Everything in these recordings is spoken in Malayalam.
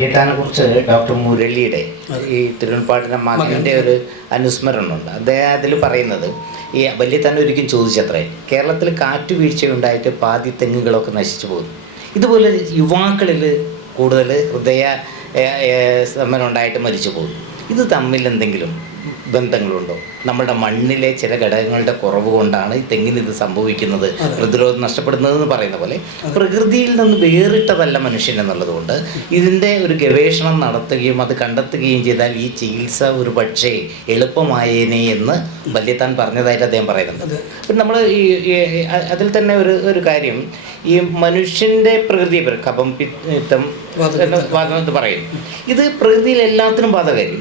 ഗീതാനെ കുറിച്ച് ഡോക്ടർ മുരളിയുടെ ഈ തിരുവനന്തപുരം മകൻ്റെ ഒരു അനുസ്മരണമുണ്ട്. അദ്ദേഹം അതിൽ പറയുന്നത് ഈ വല്യത്താൻ ഒരിക്കലും ചോദിച്ചത്രേ, കേരളത്തിൽ കാറ്റുവീഴ്ചയുണ്ടായിട്ട് പാതി തെങ്ങുകളൊക്കെ നശിച്ചു പോകുന്നു. ഇതുപോലെ യുവാക്കളിൽ കൂടുതൽ ഹൃദയ സ്തംഭനം ഉണ്ടായിട്ട് മരിച്ചു പോകുന്നു. ഇത് തമ്മിൽ എന്തെങ്കിലും ബന്ധങ്ങളുണ്ടോ? നമ്മുടെ മണ്ണിലെ ചില ഘടകങ്ങളുടെ കുറവ് കൊണ്ടാണ് ഈ തെങ്ങിന് ഇത് സംഭവിക്കുന്നത്, പ്രതിരോധം നഷ്ടപ്പെടുന്നതെന്ന് പറയുന്ന പോലെ പ്രകൃതിയിൽ നിന്ന് വേറിട്ടതല്ല മനുഷ്യൻ എന്നുള്ളത് കൊണ്ട് ഇതിൻ്റെ ഒരു ഗവേഷണം നടത്തുകയും അത് കണ്ടെത്തുകയും ചെയ്താൽ ഈ ചികിത്സ ഒരു പക്ഷേ എളുപ്പമായേനെ എന്ന് വല്യത്താൻ പറഞ്ഞതായിട്ട് അദ്ദേഹം പറയുന്നുണ്ട്. പിന്നെ നമ്മൾ ഈ അതിൽ തന്നെ ഒരു കാര്യം, ഈ മനുഷ്യൻ്റെ പ്രകൃതി കഫം പിത്തം വാദമെന്ന് പറയും, ഇത് പ്രകൃതിയിൽ എല്ലാത്തിനും ബാധകമായിരിക്കും.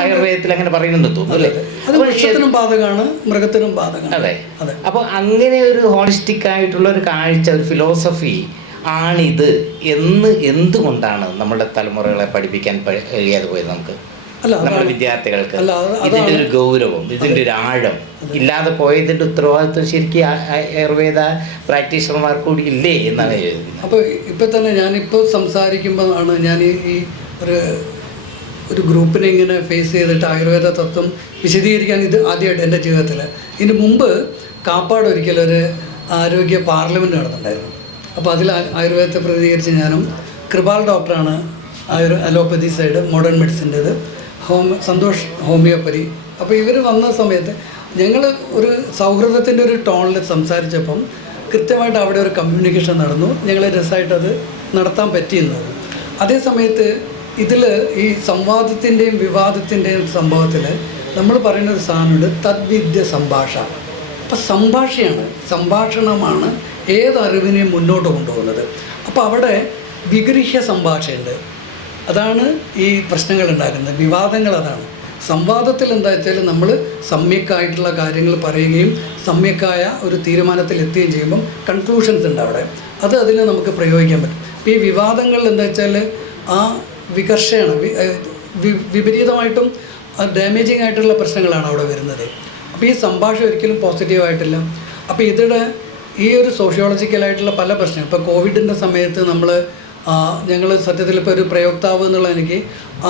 ആയുർവേദത്തിൽ അങ്ങനെ പറയുന്നുണ്ട് തോന്നുന്നു അല്ലേ? മനുഷ്യത്തിനും ബാധകമാണ്, മൃഗത്തിനും ബാധകമാണ്. അതെ. അപ്പോൾ അങ്ങനെ ഒരു ഹോളിസ്റ്റിക് ആയിട്ടുള്ള ഒരു കാഴ്ച, ഒരു ഫിലോസഫി ആണിത് എന്ന് എന്തുകൊണ്ടാണ് നമ്മുടെ തലമുറകളെ പഠിപ്പിക്കാൻ കഴിയാതെ പോയത്? നമുക്ക് നമ്മുടെ വിദ്യാർത്ഥികൾക്ക് ഇതിൻ്റെ ഒരു ഗൗരവം, ഇതിൻ്റെ ഒരു ആഴം ഇല്ലാതെ പോയതിൻ്റെ ഉത്തരവാദിത്വം ശരിക്കും ആയുർവേദ പ്രാക്ടീഷണർമാർ കൂടി ഇല്ലേ എന്നാണ് എഴുതുന്നത്. അപ്പോൾ ഇപ്പം തന്നെ ഞാനിപ്പോൾ സംസാരിക്കുമ്പോഴാണ് ഞാൻ ഈ ഒരു ഗ്രൂപ്പിനെ ഇങ്ങനെ ഫേസ് ചെയ്തിട്ട് ആയുർവേദ തത്വം വിശദീകരിക്കാൻ ഇത് ആദ്യമായിട്ട് എൻ്റെ ജീവിതത്തിൽ. ഇതിന് മുമ്പ് കാപ്പാട് ഒരിക്കലൊരു ആരോഗ്യ പാർലമെൻറ്റ് നടന്നിട്ടുണ്ടായിരുന്നു. അപ്പോൾ അതിൽ ആയുർവേദത്തെ പ്രതികരിച്ച് ഞാനും, കൃപാൽ ഡോക്ടറാണ് അലോപ്പതി സൈഡ്, മോഡേൺ മെഡിസിൻ്റേത്, സന്തോഷ് ഹോമിയോപ്പതി. അപ്പോൾ ഇവർ വന്ന സമയത്ത് ഞങ്ങൾ ഒരു സൗഹൃദത്തിൻ്റെ ഒരു ടോണിൽ സംസാരിച്ചപ്പം കൃത്യമായിട്ട് അവിടെ ഒരു കമ്മ്യൂണിക്കേഷൻ നടന്നു. ഞങ്ങൾ രസമായിട്ടത് നടത്താൻ പറ്റിയെന്നത്. അതേ സമയത്ത് ഇതിൽ ഈ സംവാദത്തിൻ്റെയും വിവാദത്തിൻ്റെയും സംഭവത്തിൽ നമ്മൾ പറയുന്ന ഒരു സാധനമുണ്ട്, തദ്വിദ്യ സംഭാഷ. അപ്പം സംഭാഷണമാണ് ഏത് അറിവിനെയും മുന്നോട്ട് കൊണ്ടുപോകുന്നത്. അപ്പോൾ അവിടെ വിഗൃഹ്യ സംഭാഷയുണ്ട്. അതാണ് ഈ പ്രശ്നങ്ങൾ ഉണ്ടാക്കുന്നത്, വിവാദങ്ങൾ അതാണ്. സംവാദത്തിൽ എന്താ വെച്ചാൽ നമ്മൾ സമ്യക്കായിട്ടുള്ള കാര്യങ്ങൾ പറയുകയും സമ്യക്കായ ഒരു തീരുമാനത്തിൽ എത്തുകയും ചെയ്യുമ്പം കൺക്ലൂഷൻസ് ഉണ്ട് അവിടെ, അതിനെ നമുക്ക് പ്രയോഗിക്കാൻ പറ്റും. അപ്പോൾ ഈ വിവാദങ്ങളിൽ എന്താ വെച്ചാൽ ആ വികർഷയാണ്, വിപരീതമായിട്ടും ഡാമേജിങ് ആയിട്ടുള്ള പ്രശ്നങ്ങളാണ് അവിടെ വരുന്നത്. അപ്പോൾ ഈ സംഭാഷണം ഒരിക്കലും പോസിറ്റീവായിട്ടില്ല. അപ്പോൾ ഇതിടെ ഈ ഒരു സോഷ്യോളജിക്കലായിട്ടുള്ള പല പ്രശ്നങ്ങൾ, ഇപ്പോൾ കോവിഡിൻ്റെ സമയത്ത് ഞങ്ങൾ സത്യത്തിൽ ഇപ്പോൾ ഒരു പ്രയോക്താവ് എന്നുള്ള എനിക്ക്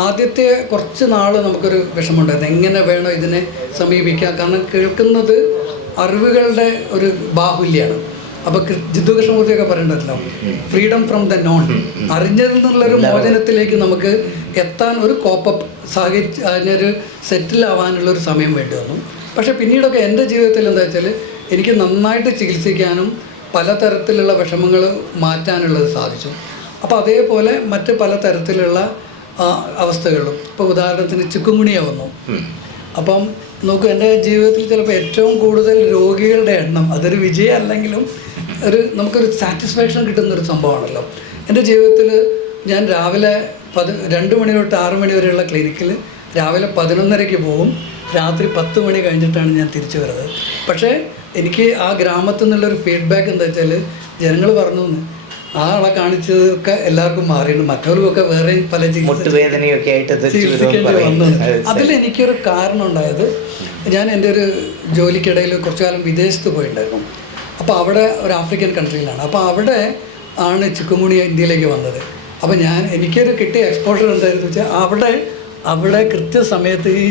ആദ്യത്തെ കുറച്ച് നാൾ നമുക്കൊരു വിഷമമുണ്ടായിരുന്നു, എങ്ങനെ വേണം ഇതിനെ സമീപിക്കുക. കാരണം കേൾക്കുന്നത് അറിവുകളുടെ ഒരു ബാഹുല്യമാണ്. അപ്പോൾ ജിത്തു കൃഷ്ണമൂർത്തിയൊക്കെ പറയേണ്ടതല്ലോ, ഫ്രീഡം ഫ്രം ദ നോൺ, അറിഞ്ഞതിൽ നിന്നുള്ളൊരു മോചനത്തിലേക്ക് നമുക്ക് എത്താൻ ഒരു കോപ്പപ്പ് അതിനൊരു സെറ്റിലാവാനുള്ളൊരു സമയം വേണ്ടി വന്നു. പക്ഷേ പിന്നീടൊക്കെ എൻ്റെ ജീവിതത്തിൽ എന്താ വെച്ചാൽ എനിക്ക് നന്നായിട്ട് ചികിത്സിക്കാനും പലതരത്തിലുള്ള വിഷമങ്ങൾ മാറ്റാനുള്ളത് സാധിച്ചു. അപ്പോൾ അതേപോലെ മറ്റ് പലതരത്തിലുള്ള അവസ്ഥകളും, ഇപ്പോൾ ഉദാഹരണത്തിന് ചിക്കുൻഗുനിയ വന്നു. അപ്പം നോക്കൂ, എൻ്റെ ജീവിതത്തിൽ ചിലപ്പോൾ ഏറ്റവും കൂടുതൽ രോഗികളുടെ എണ്ണം, അതൊരു വിജയം അല്ലെങ്കിലും നമുക്കൊരു സാറ്റിസ്ഫാക്ഷൻ കിട്ടുന്നൊരു സംഭവമാണല്ലോ. എൻ്റെ ജീവിതത്തിൽ ഞാൻ രാവിലെ 2 മണി തൊട്ട് 6 മണി വരെയുള്ള ക്ലിനിക്കിൽ രാവിലെ 11:30 പോകും, രാത്രി 10 മണി കഴിഞ്ഞിട്ടാണ് ഞാൻ തിരിച്ചു വരുന്നത്. പക്ഷേ എനിക്ക് ആ ഗ്രാമത്തിൽ നിന്നുള്ളൊരു ഫീഡ്ബാക്ക് എന്താ വെച്ചാൽ ജനങ്ങൾ പറഞ്ഞു, ആ ആളെ കാണിച്ചതൊക്കെ എല്ലാവർക്കും മാറിയിട്ടുണ്ട്, മറ്റവർക്കൊക്കെ വേറെയും പല ചികിത്സയൊക്കെ ആയിട്ട് ചികിത്സിക്കേണ്ടി വന്നു. അതിലെനിക്കൊരു കാരണം ഉണ്ടായത്, ഞാൻ എൻ്റെ ഒരു ജോലിക്കിടയിൽ കുറച്ചു കാലം വിദേശത്ത് പോയിട്ടുണ്ടായിരുന്നു. അപ്പോൾ അവിടെ ഒരു ആഫ്രിക്കൻ കൺട്രിയിലാണ്. അപ്പോൾ അവിടെ ആണ് ചിക്കുൻഗുനിയ ഇന്ത്യയിലേക്ക് വന്നത്. അപ്പോൾ എനിക്കൊരു കിട്ടിയ എക്സ്പോഷർ എന്തായിരുന്നു വെച്ചാൽ അവിടെ കൃത്യസമയത്ത് ഈ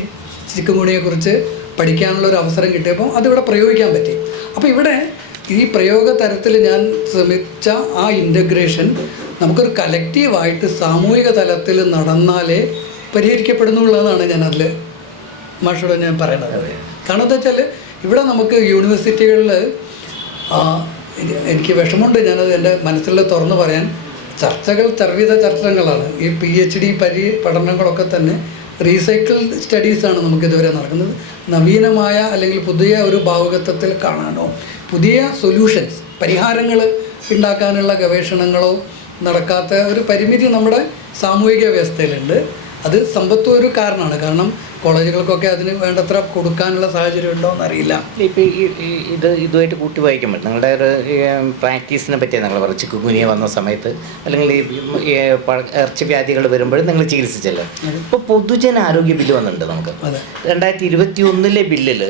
ചിക്കുൻഗുനിയെക്കുറിച്ച് പഠിക്കാനുള്ളൊരു അവസരം കിട്ടിയപ്പോൾ അതിവിടെ പ്രയോഗിക്കാൻ പറ്റി. അപ്പോൾ ഇവിടെ ഈ പ്രയോഗ തരത്തിൽ ഞാൻ ശ്രമിച്ച ആ ഇൻ്റഗ്രേഷൻ നമുക്കൊരു കലക്റ്റീവായിട്ട് സാമൂഹിക തലത്തിൽ നടന്നാലേ പരിഹരിക്കപ്പെടുന്നുള്ളതാണ് ഞാൻ അതിൽ മാഷോട് ഞാൻ പറയണത്. കാരണം എന്താ വെച്ചാൽ ഇവിടെ നമുക്ക് യൂണിവേഴ്സിറ്റികളിൽ എനിക്ക് വിഷമമുണ്ട്, ഞാനത് എൻ്റെ മനസ്സിൽ തുറന്നു പറയാൻ, സർവ്വവിധ ചർച്ചകളാണ്. ഈ PhD പഠനങ്ങളൊക്കെ തന്നെ റീസൈക്കിൾ സ്റ്റഡീസാണ് നമുക്കിതുവരെ നടക്കുന്നത്. നവീനമായ അല്ലെങ്കിൽ പുതിയ ഒരു ഭാവുകത്വത്തിൽ കാണാനോ പുതിയ സൊല്യൂഷൻസ്, പരിഹാരങ്ങൾ ഉണ്ടാക്കാനുള്ള ഗവേഷണങ്ങളോ നടക്കാത്ത ഒരു പരിമിതി നമ്മുടെ സാമൂഹിക വ്യവസ്ഥയിലുണ്ട്. അത് സമ്പത്തും ഒരു കാരണമാണ്. കാരണം കോളേജുകൾക്കൊക്കെ അതിന് വേണ്ടത്ര കൊടുക്കാനുള്ള സാഹചര്യം ഉണ്ടോ എന്നറിയില്ല. ഇപ്പോൾ ഇതുമായിട്ട് കൂട്ടി വായിക്കാൻ പറ്റും. നിങ്ങളുടെ ഒരു പ്രാക്ടീസിനെ പറ്റിയാണ് നിങ്ങൾ പറഞ്ഞു. ചിക്കുൻഗുനിയ വന്ന സമയത്ത് അല്ലെങ്കിൽ ഈ ഇറച്ചിവ്യാധികൾ വരുമ്പോഴും നിങ്ങൾ ചികിത്സിച്ചല്ലോ. ഇപ്പോൾ പൊതുജന ആരോഗ്യ ബില്ല് വന്നിട്ടുണ്ട് നമുക്ക്. 2021 ബില്ലിൽ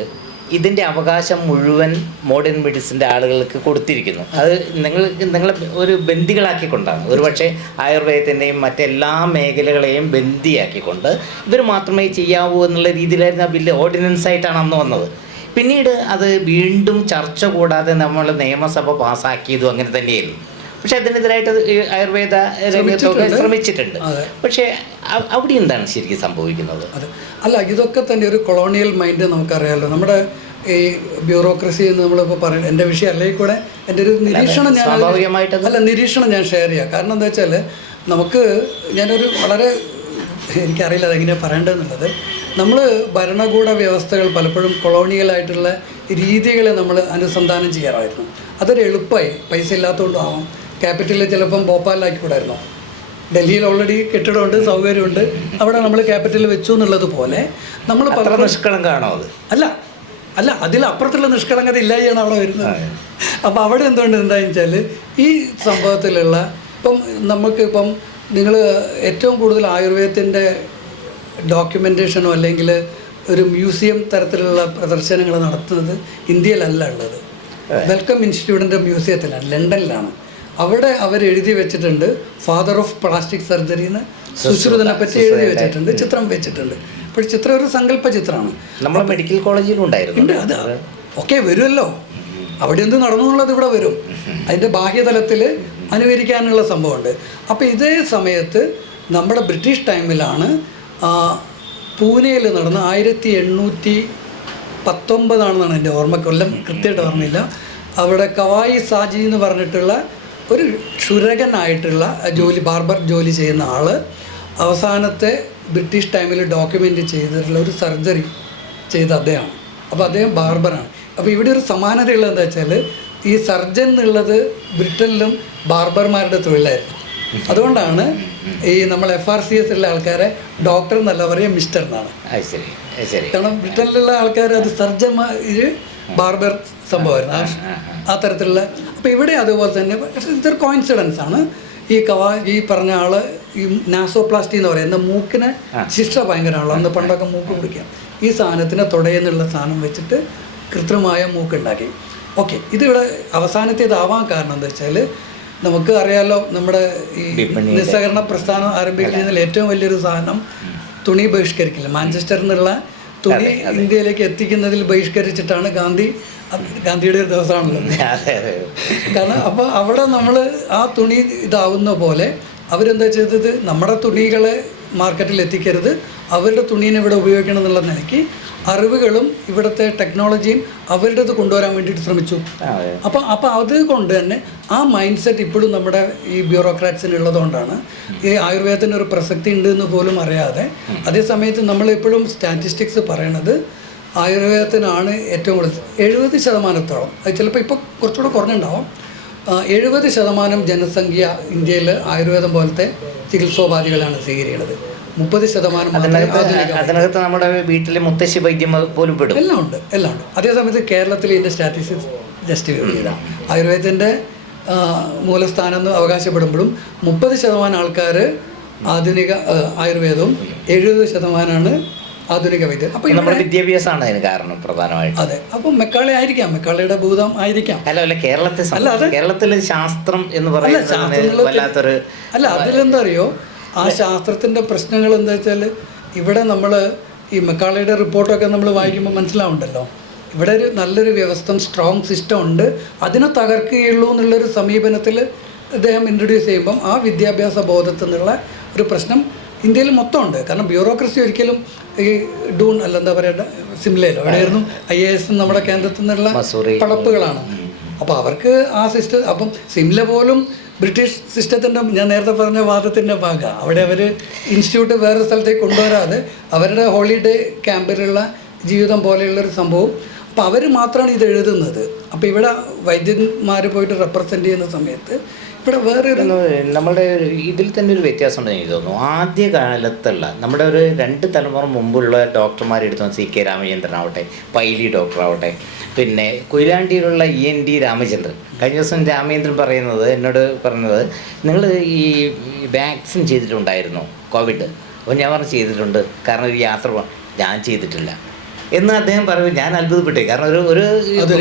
ഇതിൻ്റെ അവകാശം മുഴുവൻ മോഡേൺ മെഡിസിൻ്റെ ആളുകൾക്ക് കൊടുത്തിരിക്കുന്നു. അത് നിങ്ങളെ ഒരു ബന്ദികളാക്കിക്കൊണ്ടാണ്. ഒരുപക്ഷെ ആയുർവേദത്തിൻ്റെയും മറ്റെല്ലാ മേഖലകളെയും ബന്ദിയാക്കിക്കൊണ്ട് ഇവർ മാത്രമേ ചെയ്യാവൂ എന്നുള്ള രീതിയിലായിരുന്നു ആ ബില്ല് ഓർഡിനൻസ് ആയിട്ടാണ് അന്ന് വന്നത്. പിന്നീട് അത് വീണ്ടും ചർച്ച കൂടാതെ നമ്മൾ നിയമസഭ പാസ്സാക്കിയതും അങ്ങനെ തന്നെയായിരുന്നു. പക്ഷെ അതിനെതിരായിട്ട് ആയുർവേദ രംഗത്തൊക്കെ ശ്രമിച്ചിട്ടുണ്ട്. പക്ഷേ അവിടെ എന്താണ് ശരിക്കും സംഭവിക്കുന്നത്? അല്ല, ഇതൊക്കെ തന്നെ ഒരു കൊളോണിയൽ മൈൻഡ് നമുക്കറിയാമല്ലോ. നമ്മുടെ ഈ ബ്യൂറോക്രസി എന്ന് നമ്മളിപ്പോൾ പറയുന്നത് എൻ്റെ വിഷയം അല്ലെങ്കിൽ കൂടെ എൻ്റെ ഒരു നിരീക്ഷണം നിരീക്ഷണം ഞാൻ ഷെയർ ചെയ്യാം. കാരണം എന്താ വെച്ചാൽ നമുക്ക് ഞാനൊരു വളരെ എനിക്കറിയില്ല അതെങ്ങനെയാണ് പറയേണ്ടതെന്നുള്ളത്. നമ്മൾ ഭരണകൂട വ്യവസ്ഥകൾ പലപ്പോഴും കൊളോണിയലായിട്ടുള്ള രീതികളെ നമ്മൾ അനുസന്ധാനം ചെയ്യാറായിരുന്നു. അതൊരു എളുപ്പമായി, പൈസ ഇല്ലാത്തതുകൊണ്ടാവാം. ക്യാപിറ്റലിൽ ചിലപ്പം ഭോപ്പാലിലാക്കിക്കൂടായിരുന്നോ? ഡൽഹിയിൽ ഓൾറെഡി കെട്ടിടമുണ്ട്, സൗകര്യമുണ്ട്, അവിടെ നമ്മൾ ക്യാപിറ്റലിൽ വെച്ചു എന്നുള്ളത് പോലെ നമ്മൾ പല നിഷ്കളങ്കാണോ അത്? അല്ല അതിലപ്പുറത്തുള്ള നിഷ്കളങ്കത ഇല്ലാതെയാണ് അവിടെ വരുന്നത്. അപ്പോൾ അവിടെ എന്തുകൊണ്ട് എന്താണെന്ന് വെച്ചാൽ ഈ സംഭവത്തിലുള്ള നമുക്കിപ്പം നിങ്ങൾ ഏറ്റവും കൂടുതൽ ആയുർവേദത്തിൻ്റെ ഡോക്യുമെൻറ്റേഷനോ അല്ലെങ്കിൽ ഒരു മ്യൂസിയം തരത്തിലുള്ള പ്രദർശനങ്ങൾ നടത്തുന്നത് ഇന്ത്യയിലല്ല ഉള്ളത്. വെൽക്കം ഇൻസ്റ്റിറ്റ്യൂട്ടിൻ്റെ മ്യൂസിയത്തിലാണ്, ലണ്ടനിലാണ്. അവിടെ അവർ എഴുതി വെച്ചിട്ടുണ്ട് ഫാദർ ഓഫ് പ്ലാസ്റ്റിക് സർജറി എന്ന് സുശ്രുതനെ പറ്റി എഴുതി വെച്ചിട്ടുണ്ട്, ചിത്രം വെച്ചിട്ടുണ്ട്. അപ്പോൾ ചിത്രം ഒരു സങ്കല്പ ചിത്രമാണ്. നമ്മൾ മെഡിക്കൽ കോളേജിലും ഉണ്ടായിരുന്നു. അത് ഒക്കെ വരുമല്ലോ, അവിടെ എന്ത് നടന്നു എന്നുള്ളത് ഇവിടെ വരും. അതിൻ്റെ ബാഹ്യതലത്തിൽ അനുകരിക്കാനുള്ള സംഭവമുണ്ട്. അപ്പോൾ ഇതേ സമയത്ത് നമ്മുടെ ബ്രിട്ടീഷ് ടൈമിലാണ് പൂനെയിൽ നടന്ന 1819 എൻ്റെ ഓർമ്മ, കൊല്ലം കൃത്യമായിട്ട് ഓർമ്മയില്ല. അവിടെ കവായി സാജി എന്ന് പറഞ്ഞിട്ടുള്ള ഒരു ക്ഷുരകനായിട്ടുള്ള ബാർബർ ജോലി ചെയ്യുന്ന ആൾ അവസാനത്തെ ബ്രിട്ടീഷ് ടൈമിൽ ഡോക്യുമെൻ്റ് ചെയ്തിട്ടുള്ള ഒരു സർജറി ചെയ്ത അദ്ദേഹമാണ്. അപ്പോൾ അദ്ദേഹം ബാർബറാണ്. അപ്പോൾ ഇവിടെ ഒരു സമാനതയുള്ളത് എന്താ വെച്ചാൽ ഈ സർജൻ എന്നുള്ളത് ബ്രിട്ടനിലും ബാർബർമാരുടെ തൊഴിലായിരുന്നു. അതുകൊണ്ടാണ് ഈ നമ്മൾ FRCS ഉള്ള ആൾക്കാരെ ഡോക്ടർ എന്നല്ല പറയുക, മിസ്റ്റർ എന്നാണ്. കാരണം ബ്രിട്ടനിലുള്ള ആൾക്കാർ അത് സർജന്മാർ, ഇത് ബാർബർ സംഭവമായിരുന്നു ആ തരത്തിലുള്ള. അപ്പോൾ ഇവിടെ അതുപോലെ തന്നെ ഇതൊരു കോയിൻസിഡൻസ് ആണ്. ഈ പറഞ്ഞ ആൾ ഈ നാസോപ്ലാസ്റ്റി എന്ന് പറയുന്ന മൂക്കിന് ശിക്ഷ ഭയങ്കരമാണല്ലോ. അന്ന് പണ്ടൊക്കെ മൂക്ക് പിടിക്കാം. ഈ സാധനത്തിനെ തുടയെന്നുള്ള സാധനം വെച്ചിട്ട് കൃത്രിമമായ മൂക്കുണ്ടാക്കി. ഓക്കെ, ഇതിവിടെ അവസാനത്തേതാവാൻ കാരണം എന്താ വെച്ചാൽ നമുക്ക് അറിയാലോ, നമ്മുടെ ഈ നിസ്സഹകരണ പ്രസ്ഥാനം ആരംഭിക്കുന്നതിൽ ഏറ്റവും വലിയൊരു സാധനം തുണി ബഹിഷ്കരിക്കില്ല. മാഞ്ചസ്റ്ററിൽ നിന്നുള്ള തുണി ഇന്ത്യയിലേക്ക് എത്തിക്കുന്നതിൽ ബഹിഷ്കരിച്ചിട്ടാണ് ഗാന്ധിയുടെ ഒരു ദിവസമാണല്ലോ. കാരണം അപ്പോൾ അവിടെ നമ്മൾ ആ തുണി ഇതാവുന്ന പോലെ അവരെന്താ ചെയ്തത്, നമ്മുടെ തുണികളെ മാർക്കറ്റിൽ എത്തിക്കരുത്, അവരുടെ തുണീനെ ഇവിടെ ഉപയോഗിക്കണം എന്നുള്ള നിലയ്ക്ക് അറിവുകളും ഇവിടുത്തെ ടെക്നോളജിയും അവരുടേത് കൊണ്ടുവരാൻ വേണ്ടിയിട്ട് ശ്രമിച്ചു. അപ്പോൾ അതുകൊണ്ട് തന്നെ ആ മൈൻഡ് സെറ്റ് ഇപ്പോഴും നമ്മുടെ ഈ ബ്യൂറോക്രാറ്റ്സിന് ഉള്ളതുകൊണ്ടാണ് ഈ ആയുർവേദത്തിന് ഒരു പ്രസക്തി ഉണ്ട് എന്ന് പോലും അറിയാതെ. അതേസമയത്ത് നമ്മളിപ്പോഴും സ്റ്റാറ്റിസ്റ്റിക്സ് പറയണത് ആയുർവേദത്തിനാണ് ഏറ്റവും കൂടുതൽ 70%, അത് ചിലപ്പോൾ ഇപ്പോൾ കുറച്ചുകൂടെ കുറഞ്ഞുണ്ടാവും, 70% ജനസംഖ്യ ഇന്ത്യയിൽ ആയുർവേദം പോലത്തെ ചികിത്സോപാധികളാണ് സ്വീകരിക്കുന്നത്. 30% അതിനകത്ത് നമ്മുടെ വീട്ടിലെ മുത്തശ്ശി വൈദ്യം പോലും പെടും. എല്ലാം ഉണ്ട്. അതേസമയത്ത് കേരളത്തിൽ ഇതിൻ്റെ സ്റ്റാറ്റിസ്റ്റിക്സ് ജസ്റ്റ് ചെയ്താൽ ആയുർവേദത്തിൻ്റെ മൂലസ്ഥാനം എന്ന് അവകാശപ്പെടുമ്പോഴും 30% ആൾക്കാർ ആധുനിക ആയുർവേദവും 70% ആധുനിക വൈദ്യം. അപ്പോൾ നമ്മുടെ വിദ്യാഭ്യാസമാണ് അതിന് കാരണം പ്രധാനമായിട്ട്. അതെ, അപ്പം മെക്കാളെ ആയിരിക്കാം, മെക്കാളയുടെ ഭൂതം ആയിരിക്കാം. അല്ല കേരളത്തിലെ ശാസ്ത്രം എന്ന് പറയുന്നത് അതിലെന്താ അറിയോ, ആ ശാസ്ത്രത്തിൻ്റെ പ്രശ്നങ്ങൾ എന്താ വെച്ചാൽ ഇവിടെ നമ്മൾ ഈ മെക്കാളയുടെ റിപ്പോർട്ടൊക്കെ നമ്മൾ വായിക്കുമ്പോൾ മനസ്സിലാവുണ്ടല്ലോ, ഇവിടെ ഒരു നല്ലൊരു വ്യവസ്ഥ, സ്ട്രോങ് സിസ്റ്റം ഉണ്ട്, അതിനെ തകർക്കുകയുള്ളൂ എന്നുള്ളൊരു സമീപനത്തിൽ അദ്ദേഹം ഇൻട്രൊഡ്യൂസ് ചെയ്യുമ്പം ആ വിദ്യാഭ്യാസ ബോധത്തിൽ നിന്നുള്ള ഒരു പ്രശ്നം ഇന്ത്യയിൽ മൊത്തം ഉണ്ട്. കാരണം ബ്യൂറോക്രസി ഒരിക്കലും ഈ എന്താ പറയുക, സിംലയിലോ എവിടെയായിരുന്നു IAS നമ്മുടെ കേന്ദ്രത്തിൽ നിന്നുള്ള പടപ്പുകളാണ്. അപ്പോൾ അവർക്ക് ആ സിസ്റ്റം, അപ്പം സിംല പോലും ബ്രിട്ടീഷ് സിസ്റ്റത്തിൻ്റെ, ഞാൻ നേരത്തെ പറഞ്ഞ വാദത്തിൻ്റെ ഭാഗമാണ്. അവിടെ അവർ ഇൻസ്റ്റിറ്റ്യൂട്ട് വേറെ സ്ഥലത്തേക്ക് കൊണ്ടുവരാതെ അവരുടെ ഹോളിഡേ ക്യാമ്പിലുള്ള ജീവിതം പോലെയുള്ളൊരു സംഭവം. അപ്പോൾ അവർ മാത്രമാണ് ഇത് എഴുതുന്നത്. അപ്പോൾ ഇവിടെ വൈദ്യന്മാർ പോയിട്ട് റെപ്രസെൻ്റ് ചെയ്യുന്ന സമയത്ത് ഇവിടെ വേറെ നമ്മുടെ ഇതിൽ തന്നെ ഒരു വ്യത്യാസമുണ്ട് എനിക്ക് തോന്നുന്നു. ആദ്യ കാലത്തുള്ള നമ്മുടെ ഒരു 2 തലമുറ മുമ്പുള്ള ഡോക്ടർമാരെടുത്തു, CK രാമചന്ദ്രനാവട്ടെ, പൈലി ഡോക്ടറാവട്ടെ, പിന്നെ കൊയിലാണ്ടിയിലുള്ള END രാമചന്ദ്രൻ. കഴിഞ്ഞ ദിവസം രാമചന്ദ്രൻ എന്നോട് പറയുന്നത്, നിങ്ങൾ ഈ വാക്സിൻ ചെയ്തിട്ടുണ്ടായിരുന്നു കോവിഡ്? അപ്പോൾ ഞാൻ പറഞ്ഞു ചെയ്തിട്ടുണ്ട്, കാരണം ഒരു യാത്ര ഞാൻ ചെയ്തിട്ടില്ല. എന്ന് അദ്ദേഹം പറയും. ഞാൻ അത്ഭുതപ്പെട്ടു. കാരണം ഒരു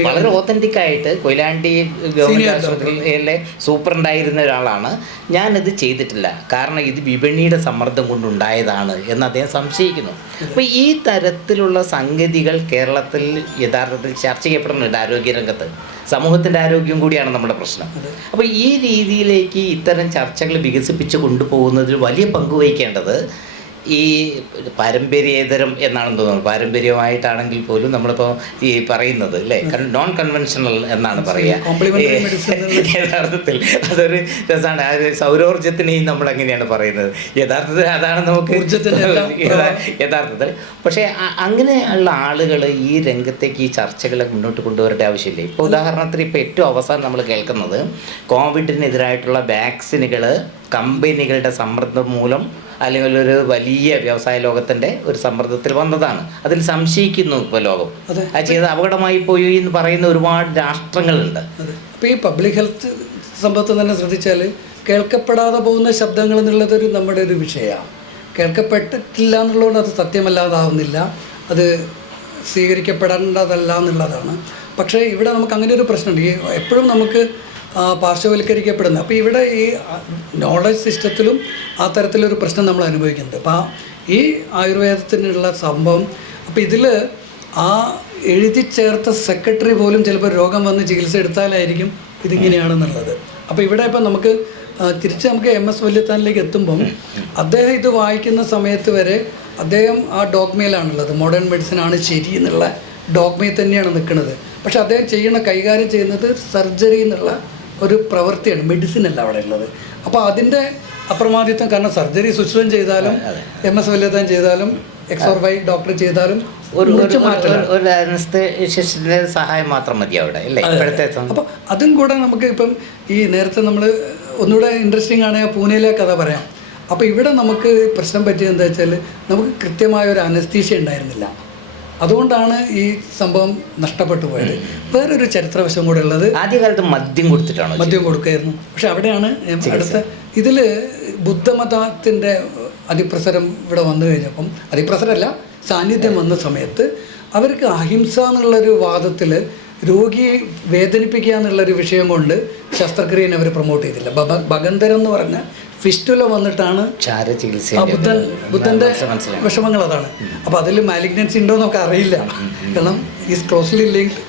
വളരെ ഓത്തൻറ്റിക് ആയിട്ട് കൊയിലാണ്ടി ഗവൺമെൻറ് ആശുപത്രിയിലെ സൂപ്രണ്ടായിരുന്ന ഒരാളാണ്. ഞാനിത് ചെയ്തിട്ടില്ല, കാരണം ഇത് വിപണിയുടെ സമ്മർദ്ദം കൊണ്ടുണ്ടായതാണ് എന്ന് അദ്ദേഹം സംശയിക്കുന്നു. അപ്പോൾ ഈ തരത്തിലുള്ള സംഗതികൾ കേരളത്തിൽ യഥാർത്ഥത്തിൽ ചർച്ച ചെയ്യപ്പെടുന്നുണ്ട് ആരോഗ്യരംഗത്ത്. സമൂഹത്തിൻ്റെ ആരോഗ്യം കൂടിയാണ് നമ്മുടെ പ്രശ്നം. അപ്പോൾ ഈ രീതിയിലേക്ക് ഇത്തരം ചർച്ചകൾ വികസിപ്പിച്ച് കൊണ്ടുപോകുന്നതിൽ വലിയ പങ്ക് വഹിക്കേണ്ടത് ഈ പാരമ്പര്യേതരം എന്നാണെന്ന് തോന്നുന്നു. പാരമ്പര്യമായിട്ടാണെങ്കിൽ പോലും നമ്മളിപ്പോൾ ഈ പറയുന്നത് അല്ലേ, നോൺ കൺവെൻഷണൽ എന്നാണ് പറയുക. യഥാർത്ഥത്തിൽ അതൊരു രസമാണ്. ആ സൗരോർജ്ജത്തിനെയും നമ്മൾ എങ്ങനെയാണ് പറയുന്നത്, യഥാർത്ഥത്തിൽ അതാണ് നമുക്ക് യഥാർത്ഥത്തിൽ. പക്ഷേ അങ്ങനെയുള്ള ആളുകൾ ഈ രംഗത്തേക്ക് ഈ ചർച്ചകളെ മുന്നോട്ട് കൊണ്ടുവരേണ്ട ആവശ്യമില്ല. ഇപ്പോൾ ഉദാഹരണത്തിന് ഇപ്പോൾ ഏറ്റവും അവസാനം നമ്മൾ കേൾക്കുന്നത് കോവിഡിനെതിരായിട്ടുള്ള വാക്സിനുകൾ കമ്പനികളുടെ സമ്മർദ്ദം മൂലം അല്ലെങ്കിൽ ഒരു വലിയ വ്യവസായ ലോകത്തിൻ്റെ ഒരു സമ്മർദ്ദത്തിൽ വന്നതാണ്. അതിൽ സംശയിക്കുന്നു ഇപ്പോൾ ലോകം. അത് ചെയ്ത് അപകടമായി പോയി എന്ന് പറയുന്ന ഒരുപാട് രാഷ്ട്രങ്ങളുണ്ട്. അപ്പോൾ ഈ പബ്ലിക് ഹെൽത്ത് സംഭവത്തിൽ തന്നെ ശ്രദ്ധിച്ചാൽ കേൾക്കപ്പെടാതെ പോകുന്ന ശബ്ദങ്ങൾ എന്നുള്ളതൊരു നമ്മുടെ ഒരു വിഷയമാണ്. കേൾക്കപ്പെട്ടിട്ടില്ല എന്നുള്ളതുകൊണ്ട് അത് സത്യമല്ലാതാവുന്നില്ല, അത് സ്വീകരിക്കപ്പെടേണ്ടതല്ല എന്നുള്ളതാണ്. പക്ഷേ ഇവിടെ നമുക്ക് അങ്ങനെ ഒരു പ്രശ്നമുണ്ട്. ഈ എപ്പോഴും നമുക്ക് പാർശ്വവൽക്കരിക്കപ്പെടുന്നത്. അപ്പോൾ ഇവിടെ ഈ നോളജ് സിസ്റ്റത്തിലും ആ തരത്തിലൊരു പ്രശ്നം നമ്മൾ അനുഭവിക്കുന്നുണ്ട്. അപ്പോൾ ഈ ആയുർവേദത്തിനുള്ള സംഭവം, അപ്പോൾ ഇതിൽ ആ എഴുതി ചേർത്ത സെക്രട്ടറി പോലും ചിലപ്പോൾ രോഗം വന്ന് ചികിത്സ എടുത്താലായിരിക്കും ഇതിങ്ങനെയാണെന്നുള്ളത്. അപ്പോൾ ഇവിടെ ഇപ്പം നമുക്ക് തിരിച്ച് നമുക്ക് MS വല്യത്താനിലേക്ക് എത്തുമ്പം അദ്ദേഹം ഇത് വായിക്കുന്ന സമയത്ത് വരെ അദ്ദേഹം ആ ഡോഗ്മയിലാണുള്ളത്. മോഡേൺ മെഡിസിനാണ് ശരി എന്നുള്ള ഡോഗ്മയിൽ തന്നെയാണ് നിൽക്കുന്നത്. പക്ഷെ അദ്ദേഹം കൈകാര്യം ചെയ്യുന്നത് സർജറി എന്നുള്ള ഒരു പ്രവൃത്തിയാണ്, മെഡിസിൻ അല്ല അവിടെ ഉള്ളത്. അപ്പോൾ അതിൻ്റെ അപ്രമാദിത്വം, കാരണം സർജറി സുശ്രുതൻ ചെയ്താലും MS വല്യത്താൻ ചെയ്താലും XY ഡോക്ടർ ചെയ്താലും സഹായം മാത്രം മതി അവിടെ അല്ലേ ഇപ്പോഴത്തെ. അപ്പോൾ അതും കൂടെ നമുക്ക് ഇപ്പം ഈ നേരത്തെ നമ്മൾ ഒന്നുകൂടെ ഇൻട്രസ്റ്റിംഗ് ആണ് പൂനെയിലെ കഥ പറയാം. അപ്പോൾ ഇവിടെ നമുക്ക് പ്രശ്നം പറ്റിയത് എന്താ വെച്ചാൽ നമുക്ക് കൃത്യമായ ഒരു അനസ്തീഷ്യ ഉണ്ടായിരുന്നില്ല. അതുകൊണ്ടാണ് ഈ സംഭവം നഷ്ടപ്പെട്ടു പോയത്. വേറൊരു ചരിത്രവശം കൂടെ ഉള്ളത്, ആദ്യകാലത്ത് മദ്യം കൊടുക്കായിരുന്നു. പക്ഷെ അവിടെയാണ് അടുത്ത ഇതിൽ ബുദ്ധമതത്തിൻ്റെ അതിപ്രസരം ഇവിടെ വന്നു കഴിഞ്ഞപ്പം, അതിപ്രസരമല്ല സാന്നിധ്യം വന്ന സമയത്ത് അവർക്ക് അഹിംസ എന്നുള്ളൊരു വാദത്തിൽ രോഗിയെ വേദനിപ്പിക്കുക എന്നുള്ളൊരു വിഷയം കൊണ്ട് ശസ്ത്രക്രിയനെ അവർ പ്രൊമോട്ട് ചെയ്തില്ല. ഭഗന്തരം എന്ന് പറഞ്ഞ ഫിസ്റ്റുല വന്നിട്ടാണ് ബുദ്ധൻ്റെ വിഷമങ്ങൾ അതാണ്. അപ്പോൾ അതിൽ മാലിഗ്നൻസി ഉണ്ടോ എന്നൊക്കെ അറിയില്ല, കാരണം is closely linked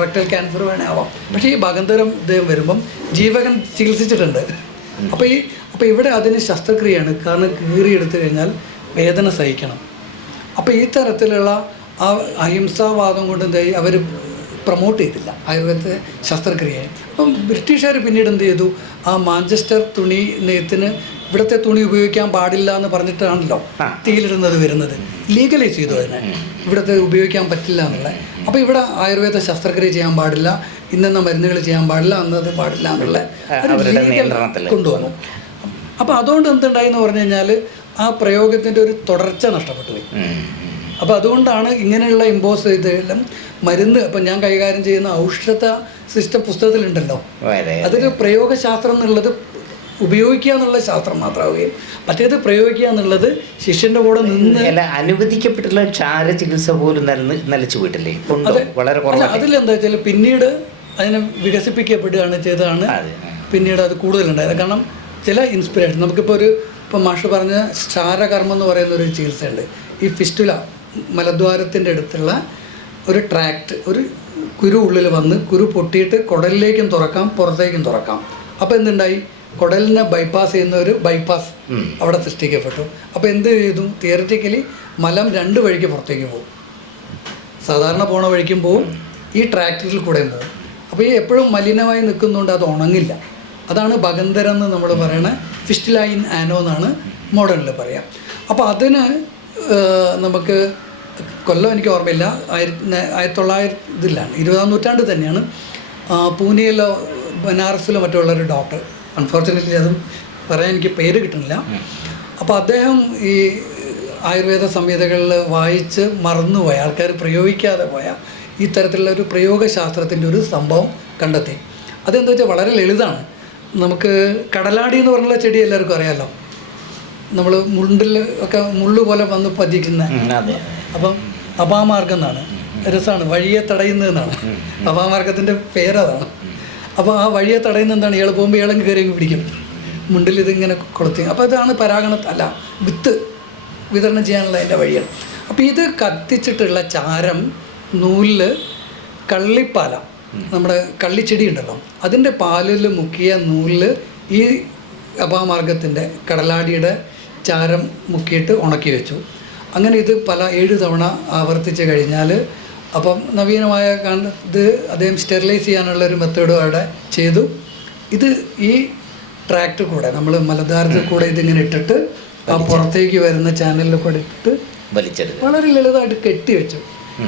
rectal cancer വേണേ ആവാം. പക്ഷേ ഈ ഭഗന്തരം ഇദ്ദേഹം വരുമ്പം ജീവകൻ ചികിത്സിച്ചിട്ടുണ്ട്. അപ്പോൾ ഇവിടെ അതിന് ശസ്ത്രക്രിയയാണ്, കാരണം കീറിയെടുത്തു കഴിഞ്ഞാൽ വേദന സഹിക്കണം. അപ്പോൾ ഈ തരത്തിലുള്ള ആ അഹിംസാവാദം കൊണ്ട് എന്തായി അവർ പ്രൊമോട്ട് ചെയ്തില്ല ആയുർവേദത്തെ ശസ്ത്രക്രിയയെ. അപ്പം ബ്രിട്ടീഷുകാർ പിന്നീട് എന്ത് ചെയ്തു, ആ മാഞ്ചസ്റ്റർ തുണി നെയ്ത്തിന് ഇവിടുത്തെ തുണി ഉപയോഗിക്കാൻ പാടില്ല എന്ന് പറഞ്ഞിട്ടാണല്ലോ തീയിലിടുന്നത് വരുന്നത്. ലീഗലൈസ് ചെയ്തു അതിനെ, ഇവിടുത്തെ ഉപയോഗിക്കാൻ പറ്റില്ല എന്നുള്ളത്. അപ്പോൾ ഇവിടെ ആയുർവേദ ശസ്ത്രക്രിയ ചെയ്യാൻ പാടില്ല, ഇന്നെന്ന മരുന്നുകൾ ചെയ്യാൻ പാടില്ല, അന്നത് പാടില്ല എന്നുള്ള ഒരു ലീഗൽ കൊണ്ടുവന്നു. അപ്പോൾ അതുകൊണ്ട് എന്തുണ്ടായി എന്ന് പറഞ്ഞു കഴിഞ്ഞാൽ ആ പ്രയോഗത്തിൻ്റെ ഒരു തുടർച്ച നഷ്ടപ്പെട്ടു പോയി. അപ്പോൾ അതുകൊണ്ടാണ് ഇങ്ങനെയുള്ള ഇമ്പോസ് ചെയ്തെല്ലാം മരുന്ന്. ഇപ്പം ഞാൻ കൈകാര്യം ചെയ്യുന്ന ഔഷധ സിസ്റ്റം പുസ്തകത്തിലുണ്ടല്ലോ, അതൊരു പ്രയോഗശാസ്ത്രം എന്നുള്ളത് ഉപയോഗിക്കുക എന്നുള്ള ശാസ്ത്രം മാത്രമാവുകയും മറ്റേത് പ്രയോഗിക്കുക എന്നുള്ളത് ശിഷ്യൻ്റെ കൂടെ നിന്ന് അനുവദിക്കപ്പെട്ടുള്ള ക്ഷാര ചികിത്സ പോലും നിലച്ചു പോയിട്ടില്ലേ? അതിലെന്താ വെച്ചാൽ പിന്നീട് അതിനെ വികസിപ്പിക്കപ്പെടുകയാണ് ചെയ്തതാണ്. പിന്നീട് അത് കൂടുതലുണ്ടായത്. കാരണം ചില ഇൻസ്പിറേഷൻ നമുക്കിപ്പോൾ ഇപ്പം മാഷ് പറഞ്ഞ ക്ഷാരകർമ്മം എന്ന് പറയുന്ന ഒരു ചികിത്സയുണ്ട്. ഈ ഫിസ്റ്റുല മലദ്വാരത്തിൻ്റെ അടുത്തുള്ള ഒരു ട്രാക്റ്റ്, ഒരു കുരു ഉള്ളിൽ വന്ന് കുരു പൊട്ടിയിട്ട് കുടലിലേക്കും തുറക്കാം പുറത്തേക്കും തുറക്കാം. അപ്പോൾ എന്തുണ്ടായി, കുടലിനെ ബൈപ്പാസ് ചെയ്യുന്ന ഒരു ബൈപ്പാസ് അവിടെ സൃഷ്ടിക്കപ്പെട്ടു. അപ്പോൾ എന്ത് ചെയ്തു, തിയററ്റിക്കലി മലം 2 വഴിക്ക് പുറത്തേക്ക് പോകും. സാധാരണ പോണ വഴിക്കും പോവും, ഈ ട്രാക്റ്റിൽ കൂടെയും പോകും. അപ്പോൾ ഈ എപ്പോഴും മലിനമായി നിൽക്കുന്നതുകൊണ്ട് അത് ഉണങ്ങില്ല. അതാണ് ഭഗന്തരം എന്ന് നമ്മൾ പറയണ ഫിസ്റ്റുലൈൻ ആനോ എന്നാണ് മോഡേണിൽ പറയാം. അപ്പോൾ അതിന് നമുക്ക് കൊല്ലം എനിക്ക് ഓർമ്മയില്ല, 1900 20-ാം നൂറ്റാണ്ട് തന്നെയാണ് പൂനെയിലോ ബനാറസിലോ മറ്റുള്ളൊരു ഡോക്ടർ, അൺഫോർച്ചുനേറ്റ്ലി അതും പറയാൻ എനിക്ക് പേര് കിട്ടുന്നില്ല. അപ്പോൾ അദ്ദേഹം ഈ ആയുർവേദ സംഹിതകളിൽ വായിച്ച് മറന്നുപോയ, ആൾക്കാർ പ്രയോഗിക്കാതെ പോയ ഈ തരത്തിലുള്ള ഒരു പ്രയോഗശാസ്ത്രത്തിൻ്റെ ഒരു സംഭവം കണ്ടെത്തി. അതെന്താ വെച്ചാൽ വളരെ ലളിതമാണ്. നമുക്ക് കടലാടി എന്ന് പറഞ്ഞുള്ള ചെടി എല്ലാവർക്കും അറിയാമല്ലോ, നമ്മൾ മുണ്ടിൽ ഒക്കെ മുള്ളു പോലെ വന്ന് പതിക്കുന്ന. അപ്പം അപാമാർഗം എന്നാണ്. രസമാണ്, വഴിയെ തടയുന്നതെന്നാണ് അപാമാർഗത്തിൻ്റെ പേരതാണ്. അപ്പോൾ ആ വഴിയെ തടയുന്ന എന്താണ്, ഇയാൾ പോകുമ്പോൾ ഇയാളെങ്കിൽ കയറി പിടിക്കും, മുണ്ടിൽ ഇതിങ്ങനെ കൊളുത്തി. അപ്പോൾ ഇതാണ് അല്ല വിത്ത് വിതരണം ചെയ്യാനുള്ള അതിൻ്റെ വഴിയാണ്. അപ്പോൾ ഇത് കത്തിച്ചിട്ടുള്ള ചാരം നൂലിൽ കള്ളിപ്പാല, നമ്മുടെ കള്ളിച്ചെടി ഉണ്ടല്ലോ, അതിൻ്റെ പാലിൽ മുക്കിയ നൂലിൽ ഈ അപാമാർഗത്തിൻ്റെ കടലാടിയുടെ ചാരം മുക്കിയിട്ട് ഉണക്കി വെച്ചു. അങ്ങനെ ഇത് 7 തവണ ആവർത്തിച്ച് കഴിഞ്ഞാൽ, അപ്പം നവീനമായ ഇത് അദ്ദേഹം സ്റ്റെറിലൈസ് ചെയ്യാനുള്ള ഒരു മെത്തേഡും അവിടെ ചെയ്തു. ഇത് ഈ ട്രാക്ട് കൂടെ നമ്മൾ മലദ്വാരത്തിൽ കൂടെ ഇതിങ്ങനെ ഇട്ടിട്ട് ആ പുറത്തേക്ക് വരുന്ന ചാനലിൽ കൂടെ ഇട്ട് വലിച്ചെടുത്ത് വളരെ ലളിതമായിട്ട് കെട്ടിവെച്ചു.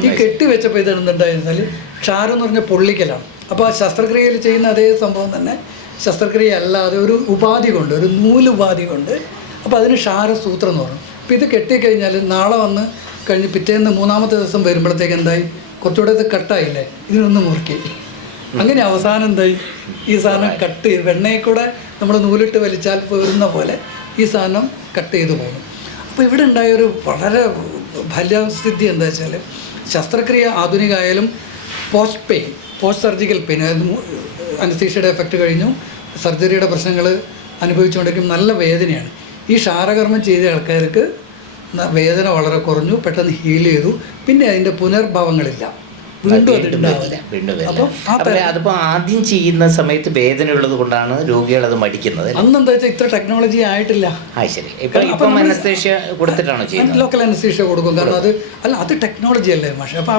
ഈ കെട്ടിവെച്ചപ്പോൾ ഇതെന്തുണ്ടായിരുന്നാൽ ക്ഷാരം എന്ന് പറഞ്ഞാൽ പൊള്ളിക്കലാണ്. അപ്പോൾ ആ ശസ്ത്രക്രിയയിൽ ചെയ്യുന്ന അതേ സംഭവം തന്നെ ശസ്ത്രക്രിയ അല്ലാതെ ഒരു ഉപാധി കൊണ്ട്, ഒരു നൂലുപാധി കൊണ്ട്, അപ്പോൾ അതിന് ക്ഷാരസൂത്രം എന്ന് പറയും. അപ്പോൾ ഇത് കെട്ടിക്കഴിഞ്ഞാൽ നാളെ വന്ന് കഴിഞ്ഞ് പിറ്റേന്ന് 3-ാമത്തെ ദിവസം വരുമ്പോഴത്തേക്ക് എന്തായി, കുറച്ചുകൂടെ ഇത് കട്ടായില്ലേ, ഇതിനൊന്ന് മുറുക്കി. അങ്ങനെ അവസാനം എന്തായി, ഈ സാധനം കട്ട് ചെയ്ത് വെണ്ണയിൽ കൂടെ നമ്മൾ നൂലിട്ട് വലിച്ചാൽ പോരുന്ന പോലെ ഈ സാധനം കട്ട് ചെയ്ത് പോകുന്നു. അപ്പോൾ ഇവിടെ ഉണ്ടായൊരു വളരെ ഫലസ്ഥിതി എന്താ വെച്ചാൽ, ശസ്ത്രക്രിയ ആധുനികമായാലും പോസ്റ്റ് സർജിക്കൽ പെയിൻ, അനസ്തീഷ്യയുടെ എഫക്റ്റ് കഴിഞ്ഞു, സർജറിയുടെ പ്രശ്നങ്ങൾ അനുഭവിച്ചുകൊണ്ടിരിക്കും, നല്ല വേദനയാണ്. ഈ ക്ഷാരകർമ്മം ചെയ്ത ആൾക്കാർക്ക് വേദന വളരെ കുറഞ്ഞു, പെട്ടെന്ന് ഹീൽ ചെയ്തു, പിന്നെ അതിൻ്റെ പുനർഭാവങ്ങളില്ല, വീണ്ടും അതുണ്ടാവില്ല. അതിപ്പോൾ ആദ്യം ചെയ്യുന്ന സമയത്ത് വേദന ഉള്ളത് കൊണ്ടാണ് രോഗികൾ അത് മടിക്കുന്നത്. അന്നെന്താ വെച്ചാൽ ഇത്ര ടെക്നോളജി ആയിട്ടില്ല. ശരി, ഇപ്പം അനസ്തേഷ്യ കൊടുത്തിട്ടാണോ ചെയ്യുന്നത്? ലോക്കൽ അനസ്തേഷ്യ കൊടുക്കും, കാരണം അത് ടെക്നോളജി അല്ലേ മാഷെ. അപ്പോൾ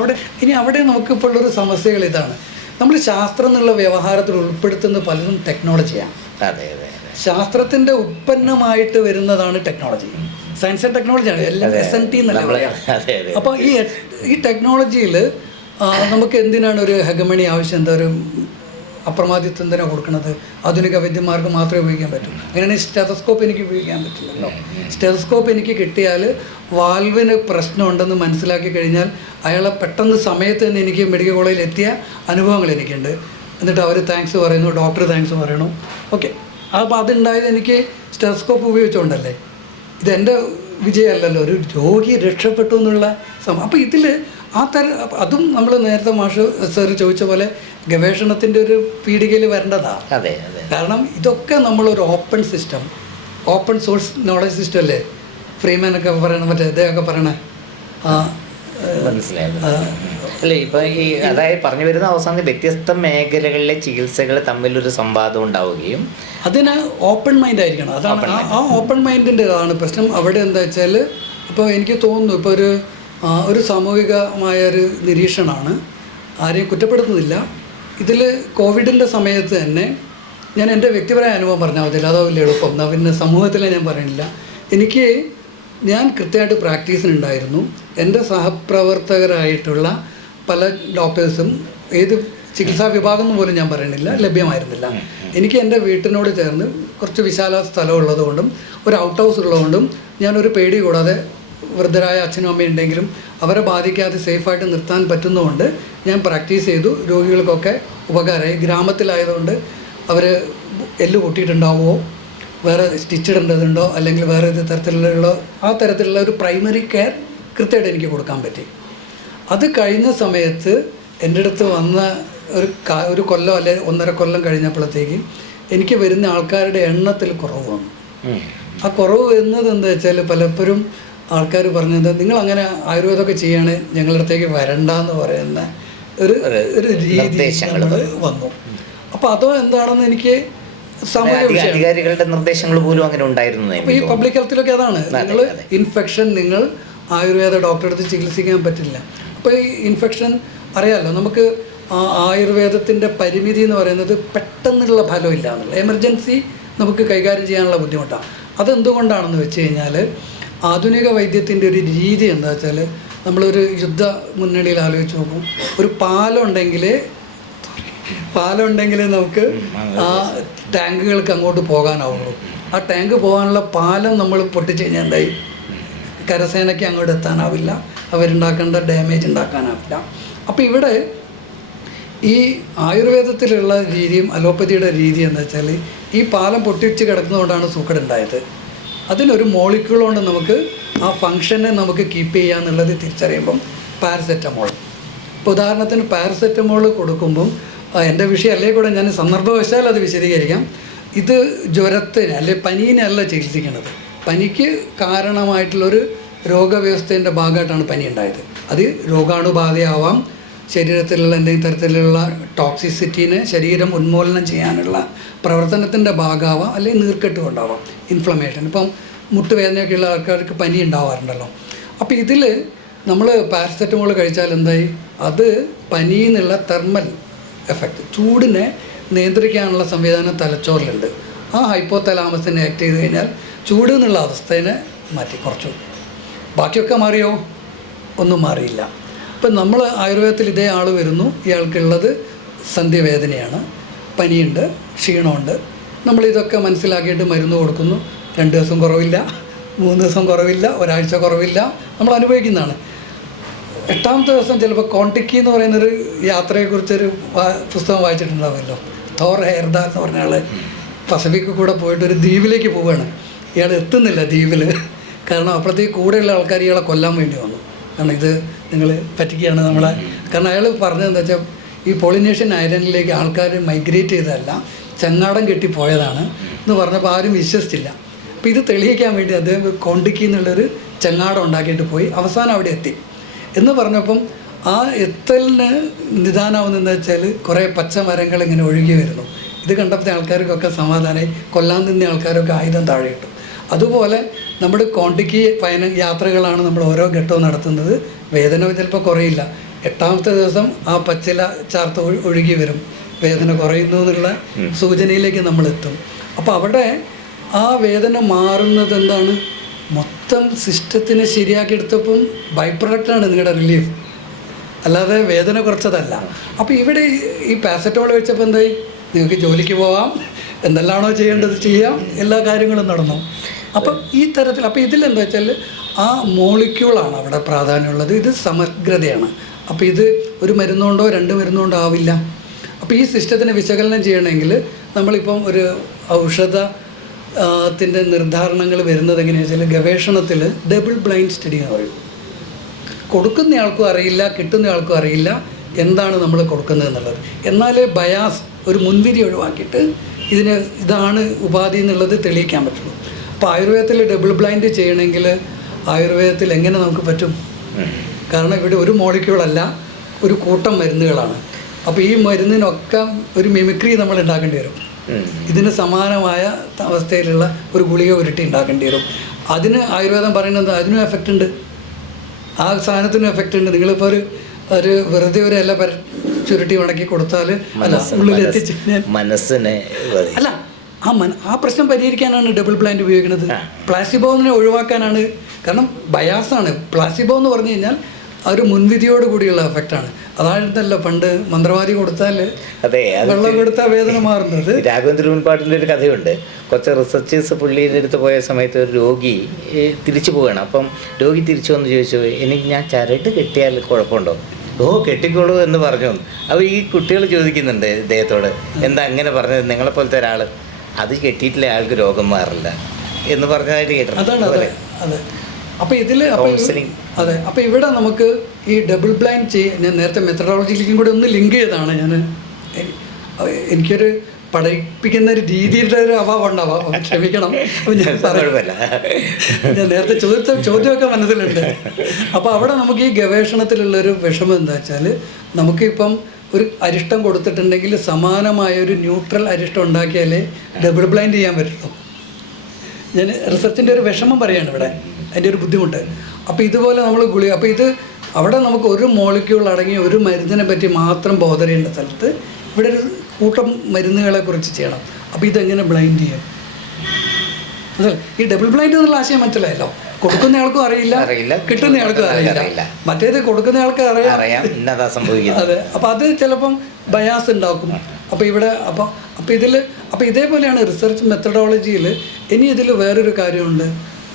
അവിടെ നമുക്കിപ്പോൾ ഉള്ളൊരു സമസ്യകൾ ഇതാണ്, നമ്മൾ ശാസ്ത്രം എന്നുള്ള വ്യവഹാരത്തിൽ ഉൾപ്പെടുത്തുന്ന പലതും ടെക്നോളജിയാണ്. അതെ അതെ, ശാസ്ത്രത്തിൻ്റെ ഉൽപ്പന്നമായിട്ട് വരുന്നതാണ് ടെക്നോളജി. സയൻസ് ആൻഡ് ടെക്നോളജിയാണ് എല്ലാം SNT എന്നല്ല പറയാം. അപ്പോൾ ഈ ടെക്നോളജിയിൽ നമുക്ക് എന്തിനാണ് ഒരു ഹെഗമണി ആവശ്യം, എന്താ ഒരു അപ്രമാദിത്വം എന്തിനാണ് കൊടുക്കുന്നത്? ആധുനിക വൈദ്യന്മാർക്ക് മാത്രമേ ഉപയോഗിക്കാൻ പറ്റൂ. അങ്ങനെയാണെങ്കിൽ സ്റ്റെതസ്കോപ്പ് എനിക്ക് ഉപയോഗിക്കാൻ പറ്റില്ലല്ലോ. സ്റ്റെതസ്കോപ്പ് എനിക്ക് കിട്ടിയാൽ വാൽവിന് പ്രശ്നമുണ്ടെന്ന് മനസ്സിലാക്കി കഴിഞ്ഞാൽ അയാളെ പെട്ടെന്ന് സമയത്ത് തന്നെ എനിക്ക് മെഡിക്കൽ കോളേജിൽ എത്തിയ അനുഭവങ്ങൾ എനിക്കുണ്ട്. എന്നിട്ട് അവർ താങ്ക്സ് പറയുന്നു, ഡോക്ടർ താങ്ക്സ് പറയണു. ഓക്കെ, അപ്പോൾ അതുണ്ടായത് എനിക്ക് സ്റ്റെതസ്കോപ്പ് ഉപയോഗിച്ചുകൊണ്ടല്ലേ. ഇതെൻ്റെ വിജയമല്ലല്ലോ, ഒരു രോഗി രക്ഷപ്പെട്ടു എന്നുള്ള അപ്പോൾ ഇതിൽ അതും നമ്മൾ നേരത്തെ മാഷ് സാർ ചോദിച്ച പോലെ ഗവേഷണത്തിൻ്റെ ഒരു പീടികയിൽ വരേണ്ടതാണ്. അതെ അതെ, കാരണം ഇതൊക്കെ നമ്മളൊരു ഓപ്പൺ സോഴ്സ് നോളജ് സിസ്റ്റം അല്ലേ. ഫ്രീമാനൊക്കെ പറയണം, മറ്റേ ഇതൊക്കെ പറയണേ. മനസ്സിലായത് അല്ലേ? ഇപ്പം ഈ അതായത് പറഞ്ഞു വരുന്ന അവസാനം വ്യത്യസ്ത മേഖലകളിലെ ചികിത്സകൾ തമ്മിലൊരു സംവാദം ഉണ്ടാവുകയും അതിന് ഓപ്പൺ മൈൻഡ് ആയിരിക്കണം. അതാണ് ആ ഓപ്പൺ മൈൻഡിൻ്റെതാണ് പ്രശ്നം. അവിടെ എന്താ വെച്ചാൽ, ഇപ്പോൾ എനിക്ക് തോന്നുന്നു, ഇപ്പോൾ ഒരു സാമൂഹികമായൊരു നിരീക്ഷണമാണ്, ആരെയും കുറ്റപ്പെടുത്തുന്നില്ല. ഇതിൽ കോവിഡിൻ്റെ സമയത്ത് തന്നെ ഞാൻ എൻ്റെ വ്യക്തിപരമായ അനുഭവം പറഞ്ഞാൽ മതില്ല, അതോ വലിയ എളുപ്പം. പിന്നെ സമൂഹത്തിലെ ഞാൻ പറയണില്ല. ഞാൻ കൃത്യമായിട്ട് പ്രാക്ടീസിനുണ്ടായിരുന്നു. എൻ്റെ സഹപ്രവർത്തകരായിട്ടുള്ള പല ഡോക്ടേഴ്സും ഏത് ചികിത്സാ വിഭാഗം എന്ന് പോലും ഞാൻ പറയണില്ല, ലഭ്യമായിരുന്നില്ല. എനിക്ക് എൻ്റെ വീട്ടിനോട് ചേർന്ന് കുറച്ച് വിശാല സ്ഥലമുള്ളത് കൊണ്ടും ഒരു ഔട്ട് ഹൗസ് ഉള്ളതുകൊണ്ടും ഞാനൊരു പേടി കൂടാതെ വൃദ്ധരായ അച്ഛനും അമ്മയും ഉണ്ടെങ്കിലും അവരെ ബാധിക്കാതെ സേഫായിട്ട് നിർത്താൻ പറ്റുന്നതുകൊണ്ട് ഞാൻ പ്രാക്ടീസ് ചെയ്തു. രോഗികൾക്കൊക്കെ ഉപകാരമായി. ഗ്രാമത്തിലായതുകൊണ്ട് അവർ എല്ല് പൊട്ടിയിട്ടുണ്ടാവുമോ, വേറെ സ്റ്റിച്ച് ഇടേണ്ടതുണ്ടോ, അല്ലെങ്കിൽ വേറെ തരത്തിലുള്ള ഒരു പ്രൈമറി കെയർ കൃത്യമായിട്ട് എനിക്ക് കൊടുക്കാൻ പറ്റി. അത് കഴിഞ്ഞ സമയത്ത് എൻ്റെ അടുത്ത് വന്ന ഒരു കൊല്ലം അല്ലെങ്കിൽ 1.5 കൊല്ലം കഴിഞ്ഞപ്പോഴത്തേക്കും എനിക്ക് വരുന്ന ആൾക്കാരുടെ എണ്ണത്തിൽ കുറവ് വന്നു. ആ കുറവ് വരുന്നത് എന്താ വെച്ചാൽ, പലപ്പോഴും ആൾക്കാർ പറഞ്ഞത്, നിങ്ങളങ്ങനെ ആയുർവേദമൊക്കെ ചെയ്യാണ്, ഞങ്ങളുടെ അടുത്തേക്ക് വരണ്ടെന്ന് പറയുന്ന ഒരു രീതി വന്നു. അപ്പോൾ അതോ എന്താണെന്ന് എനിക്ക് അധികാരികളുടെ നിർദ്ദേശങ്ങൾ പോലും അങ്ങനെ ഉണ്ടായിരുന്നു. അപ്പോൾ ഈ പബ്ലിക് ഹെൽത്തിലൊക്കെ അതാണ്, നിങ്ങൾ ഇൻഫെക്ഷൻ നിങ്ങൾ ആയുർവേദ ഡോക്ടറെ അടുത്ത് ചികിത്സിക്കാൻ പറ്റില്ല. അപ്പോൾ ഈ ഇൻഫെക്ഷൻ അറിയാമല്ലോ, നമുക്ക് ആയുർവേദത്തിൻ്റെ പരിമിതി എന്ന് പറയുന്നത് പെട്ടെന്നുള്ള ഫലമില്ല എന്നുള്ള, എമർജൻസി നമുക്ക് കൈകാര്യം ചെയ്യാനുള്ള ബുദ്ധിമുട്ടാണ്. അതെന്തുകൊണ്ടാണെന്ന് വെച്ച് കഴിഞ്ഞാൽ, ആധുനിക വൈദ്യത്തിൻ്റെ ഒരു രീതി എന്താ വെച്ചാൽ, നമ്മളൊരു യുദ്ധ മുന്നണിയിൽ ആലോചിച്ച് നോക്കും, ഒരു പാലമുണ്ടെങ്കിൽ നമുക്ക് ആ ടാങ്കുകൾക്ക് അങ്ങോട്ട് പോകാനാവുള്ളൂ. ആ ടാങ്ക് പോകാനുള്ള പാലം നമ്മൾ പൊട്ടിച്ച് കഴിഞ്ഞാൽ എന്തായി, കരസേനയ്ക്ക് അങ്ങോട്ട് എത്താനാവില്ല, അവരുണ്ടാക്കേണ്ട ഡാമേജ് ഉണ്ടാക്കാനാവില്ല. അപ്പോൾ ഇവിടെ ഈ ആയുർവേദത്തിലുള്ള രീതിയും അലോപ്പതിയുടെ രീതി എന്താ വെച്ചാൽ, ഈ പാലം പൊട്ടിച്ച് കിടക്കുന്നതുകൊണ്ടാണ് സൂക്കേടുണ്ടായത്. അതിനൊരു മോളിക്യൂൾ കൊണ്ട് നമുക്ക് ആ ഫങ്ഷനെ നമുക്ക് കീപ്പ് ചെയ്യുക എന്നുള്ളത് തിരിച്ചറിയുമ്പം പാരസെറ്റമോൾ. ഇപ്പോൾ ഉദാഹരണത്തിന് പാരസെറ്റമോൾ കൊടുക്കുമ്പം എൻ്റെ വിഷയം അല്ലെങ്കിൽ കൂടെ ഞാൻ സന്ദർഭവശാൽ അത് വിശദീകരിക്കാം. ഇത് ജ്വരത്തിന് അല്ലെങ്കിൽ പനീനല്ല ചികിത്സിക്കുന്നത്. പനിക്ക് കാരണമായിട്ടുള്ളൊരു രോഗവ്യവസ്ഥേൻ്റെ ഭാഗമായിട്ടാണ് പനി ഉണ്ടായത്. അത് രോഗാണുബാധയാവാം, ശരീരത്തിലുള്ള എന്തെങ്കിലും തരത്തിലുള്ള ടോക്സിസിറ്റീനെ ശരീരം ഉന്മൂലനം ചെയ്യാനുള്ള പ്രവർത്തനത്തിൻ്റെ ഭാഗമാവാം, അല്ലെങ്കിൽ നീർക്കെട്ട് കൊണ്ടാവാം, ഇൻഫ്ലമേഷൻ. ഇപ്പം മുട്ടുവേദനയൊക്കെയുള്ള ആൾക്കാർക്ക് പനി ഉണ്ടാവാറുണ്ടല്ലോ. അപ്പോൾ ഇതിൽ നമ്മൾ പാരസെറ്റമോൾ കഴിച്ചാൽ എന്തായി, അത് പനിയിൽ നിന്നുള്ള തെർമൽ എഫക്റ്റ്, ചൂടിനെ നിയന്ത്രിക്കാനുള്ള സംവിധാനം തലച്ചോറിലുണ്ട്. ആ ഹൈപ്പോതലാമസിനെ ആക്ട് ചെയ്ത് കഴിഞ്ഞാൽ ചൂട് എന്നുള്ള അവസ്ഥയെ മാറ്റി കുറച്ചു. ബാക്കിയൊക്കെ മാറിയോ? ഒന്നും മാറിയില്ല. ഇപ്പം നമ്മൾ ആയുർവേദത്തിൽ ഇതേ ആൾ വരുന്നു, ഇയാൾക്കുള്ളത് സന്ധിവേദനയാണ്, പനിയുണ്ട്, ക്ഷീണമുണ്ട്. നമ്മളിതൊക്കെ മനസ്സിലാക്കിയിട്ട് മരുന്ന് കൊടുക്കുന്നു. 2 ദിവസം കുറവില്ല, 3 ദിവസം കുറവില്ല, ഒരാഴ്ച കുറവില്ല, നമ്മൾ അനുഭവിക്കുന്നതാണ്. 8ാമത്തെ ദിവസം ചിലപ്പോൾ കോണ്ടിക്കി എന്ന് പറയുന്നൊരു യാത്രയെക്കുറിച്ചൊരു പുസ്തകം വായിച്ചിട്ടുണ്ടാവുമല്ലോ. തോർ ഹെയർദാൽ എന്ന് പറഞ്ഞ ആൾ പസഫിക് കൂടെ പോയിട്ട് ഒരു ദ്വീപിലേക്ക് പോവുകയാണ്. ഇയാൾ എത്തുന്നില്ല ദ്വീപിൽ. കാരണം അപ്പോഴത്തേക്ക് കൂടെയുള്ള ആൾക്കാർ ഇയാളെ കൊല്ലാൻ വേണ്ടി വന്നു. കാരണം ഇത് നിങ്ങൾ പറ്റിക്കുകയാണ് നമ്മളെ. കാരണം അയാൾ പറഞ്ഞതെന്താ വെച്ചാൽ ഈ പോളിനേഷ്യൻ ഐലൻഡിലേക്ക് ആൾക്കാർ മൈഗ്രേറ്റ് ചെയ്തതല്ല, ചങ്ങാടം കെട്ടിപ്പോയതാണ് എന്ന് പറഞ്ഞപ്പോൾ ആരും വിശ്വസിച്ചില്ല. അപ്പോൾ ഇത് തെളിയിക്കാൻ വേണ്ടി അദ്ദേഹം കോണ്ടിക്കി എന്നുള്ളൊരു ചങ്ങാടം ഉണ്ടാക്കിയിട്ട് പോയി. അവസാനം അവിടെ എത്തി എന്ന് പറഞ്ഞപ്പം ആ എത്തലിന് നിദാനാവുന്നതെന്ന് വെച്ചാൽ കുറേ പച്ച മരങ്ങൾ ഇങ്ങനെ ഒഴുകി വരുന്നു. ഇത് കണ്ടപ്പോൾ ആൾക്കാർക്കൊക്കെ സമാധാനമായി, കൊല്ലാൻ നിന്ന ആൾക്കാരൊക്കെ ആയുധം താഴെ ഇട്ടു. അതുപോലെ നമ്മുടെ കോണ്ടിക്കി യാത്രകളാണ് നമ്മൾ ഓരോ ഘട്ടവും നടത്തുന്നത്. വേദന ചിലപ്പോൾ കുറയില്ല. 8ാമത്തെ ദിവസം ആ പച്ചില ചാർത്ത് ഒഴുകി വരും, വേദന കുറയുന്നു എന്നുള്ള സൂചനയിലേക്ക് നമ്മളെത്തും. അപ്പോൾ അവിടെ ആ വേദന മാറുന്നത് എന്താണ്, മൊത്തം സിസ്റ്റത്തിനെ ശരിയാക്കിയെടുത്തപ്പം ബൈ പ്രൊഡക്റ്റാണ് നിങ്ങളുടെ റിലീഫ്, അല്ലാതെ വേദന കുറച്ചതല്ല. അപ്പോൾ ഇവിടെ ഈ പാരസെറ്റമോൾ വെച്ചപ്പോൾ എന്തായി, നിങ്ങൾക്ക് ജോലിക്ക് പോകാം, എന്തെല്ലാമാണോ ചെയ്യേണ്ടത് ചെയ്യാം, എല്ലാ കാര്യങ്ങളും നടന്നു. അപ്പം ഈ തരത്തിൽ അപ്പോൾ ഇതിലെന്താ വെച്ചാൽ ആ മോളിക്യൂളാണ് അവിടെ പ്രാധാന്യമുള്ളത്. ഇത് സമഗ്രതയാണ്. അപ്പോൾ ഇത് ഒരു മരുന്നുകൊണ്ടോ 2 മരുന്നുകൊണ്ടോ ആവില്ല. അപ്പോൾ ഈ സിസ്റ്റത്തിനെ വിശകലനം ചെയ്യണമെങ്കിൽ നമ്മളിപ്പം ഒരു ഔഷധത്തിൻ്റെ നിർദ്ധാരണങ്ങൾ വരുന്നത് എങ്ങനെയാണെന്ന് വെച്ചാൽ ഗവേഷണത്തിൽ ഡബിൾ ബ്ലൈൻഡ് സ്റ്റഡി എന്ന് പറയും. കൊടുക്കുന്നയാൾക്കും അറിയില്ല, കിട്ടുന്നയാൾക്കും അറിയില്ല എന്താണ് നമ്മൾ കൊടുക്കുന്നത് എന്നുള്ളത്. എന്നാലേ ബയാസ്, ഒരു മുൻവിധി ഒഴിവാക്കിയിട്ട് ഇതാണ് ഉപാധി എന്നുള്ളത് തെളിയിക്കാൻ പറ്റുള്ളൂ. അപ്പോൾ ആയുർവേദത്തിൽ ഡബിൾ ബ്ലൈൻഡ് ചെയ്യണമെങ്കിൽ ആയുർവേദത്തിൽ എങ്ങനെ നമുക്ക് പറ്റും? കാരണം ഇവിടെ ഒരു മോളിക്യൂളല്ല, ഒരു കൂട്ടം മരുന്നുകളാണ്. അപ്പോൾ ഈ മരുന്നിനൊക്കെ ഒരു മിമിക്രി നമ്മൾ ഉണ്ടാക്കേണ്ടി വരും. ഇതിന് സമാനമായ അവസ്ഥയിലുള്ള ഒരു ഗുളിക ഉരുട്ടി ഉണ്ടാക്കേണ്ടി വരും. അതിന് ആയുർവേദം പറയുന്നത് അതിനും എഫക്റ്റ് ഉണ്ട്, ആ സാധനത്തിനും എഫക്റ്റ് ഉണ്ട്. നിങ്ങളിപ്പോൾ ഒരു വെറുതെ ഒരു ഇല ചുരുട്ടി ഉണക്കി കൊടുത്താൽ അല്ല ഉള്ളിലെത്തിച്ച് മനസ്സിനെ അല്ല ആ പ്രശ്നം പരിഹരിക്കാനാണ് ഡബിൾ ബ്ലൈൻഡ് ഉപയോഗിക്കുന്നത്. പ്ലാസിബോനെ ഒഴിവാക്കാനാണ്. കാരണം ബയാസാണ്. പ്ലാസിബോ എന്ന് പറഞ്ഞു കഴിഞ്ഞാൽ ഒരു മുൻവിധിയോട് കൂടിയുള്ള എഫക്റ്റാണ്. അതായിരുന്നല്ലോ പണ്ട് മന്ത്രവാദി കൊടുത്താൽ വെള്ളം കൊടുത്താൽ വേദന മാറുന്നത്. രാഘവേന്ദ്ര മുൻപാട്ടിൻ്റെ ഒരു കഥയുണ്ട്. കുറച്ച് റിസർച്ചേഴ്സ് പുള്ളിയുടെ അടുത്ത് പോയ സമയത്ത് ഒരു രോഗി തിരിച്ചു പോവുകയാണ്. അപ്പം രോഗി തിരിച്ചു വന്ന് ചോദിച്ചു, എനിക്ക് ഞാൻ ചരട് കെട്ടിയാൽ കുഴപ്പമുണ്ടോ? ഓ കെട്ടിക്കോളൂ എന്ന് പറഞ്ഞു. അപ്പോൾ ഈ കുട്ടികൾ ചോദിക്കുന്നുണ്ട് ഇദ്ദേഹത്തോട്, എന്താ അങ്ങനെ പറഞ്ഞത്? നിങ്ങളെപ്പോലത്തെ ഒരാൾ അത് കെട്ടിയിട്ടില്ല, ആൾക്ക് രോഗം മാറില്ല എന്ന് പറഞ്ഞതായിട്ട് കേട്ടിട്ടുണ്ട്. അതെ. അപ്പോൾ ഇതിൽ അതെ. അപ്പോൾ ഇവിടെ നമുക്ക് ഈ ഡബിൾ ബ്ലൈൻഡ് ഞാൻ നേരത്തെ മെത്തഡോളജിയിലേക്കും കൂടി ഒന്ന് ലിങ്ക് ചെയ്താണ്. എനിക്കൊരു പഠിപ്പിക്കുന്ന ഒരു രീതിയുടെ ഒരു അഭാവം ഉണ്ടാവാം, ക്ഷമിക്കണം. അപ്പോൾ ഞാൻ നേരത്തെ ചോദ്യമൊക്കെ മനസ്സിലുണ്ട്. അപ്പോൾ അവിടെ നമുക്ക് ഈ ഗവേഷണത്തിലുള്ളൊരു വിഷമം എന്താ വെച്ചാൽ, നമുക്കിപ്പം ഒരു അരിഷ്ടം കൊടുത്തിട്ടുണ്ടെങ്കിൽ സമാനമായ ഒരു ന്യൂട്രൽ അരിഷ്ടം ഉണ്ടാക്കിയാലേ ഡബിൾ ബ്ലൈൻഡ് ചെയ്യാൻ പറ്റുള്ളൂ. ഞാൻ റിസർച്ചിൻ്റെ ഒരു വിഷമം പറയുകയാണ് ഇവിടെ, അതിൻ്റെ ഒരു ബുദ്ധിമുട്ട്. അപ്പോൾ ഇതുപോലെ നമ്മൾ ഗുളിക, അപ്പോൾ ഇത് അവിടെ നമുക്ക് ഒരു മോളിക്യൂൾ അടങ്ങിയ ഒരു മരുന്നിനെ പറ്റി മാത്രം ബോധർ ചെയ്യേണ്ട സ്ഥലത്ത് ഇവിടെ ഒരു കൂട്ടം മരുന്നുകളെ കുറിച്ച് ചെയ്യണം. അപ്പോൾ ഇതെങ്ങനെ ബ്ലൈൻഡ് ചെയ്യും? അതെ, ഈ ഡബിൾ ബ്ലൈൻഡ് എന്നുള്ള ആശയം മനസ്സിലായല്ലോ. കൊടുക്കുന്നയാൾക്കും അറിയില്ല, കിട്ടുന്നയാൾക്കും അറിയില്ല. മറ്റേത് കൊടുക്കുന്നയാൾക്ക് അറിയാം എന്നതാ സംഭവിക്കുന്നത്. അതെ. അപ്പോൾ അത് ചിലപ്പം ബയാസ് ഉണ്ടാക്കും. അപ്പോൾ ഇവിടെ അപ്പോൾ ഇതേപോലെയാണ് റിസർച്ച് മെത്തഡോളജിയിൽ. ഇനി ഇതിൽ വേറൊരു കാര്യമുണ്ട്.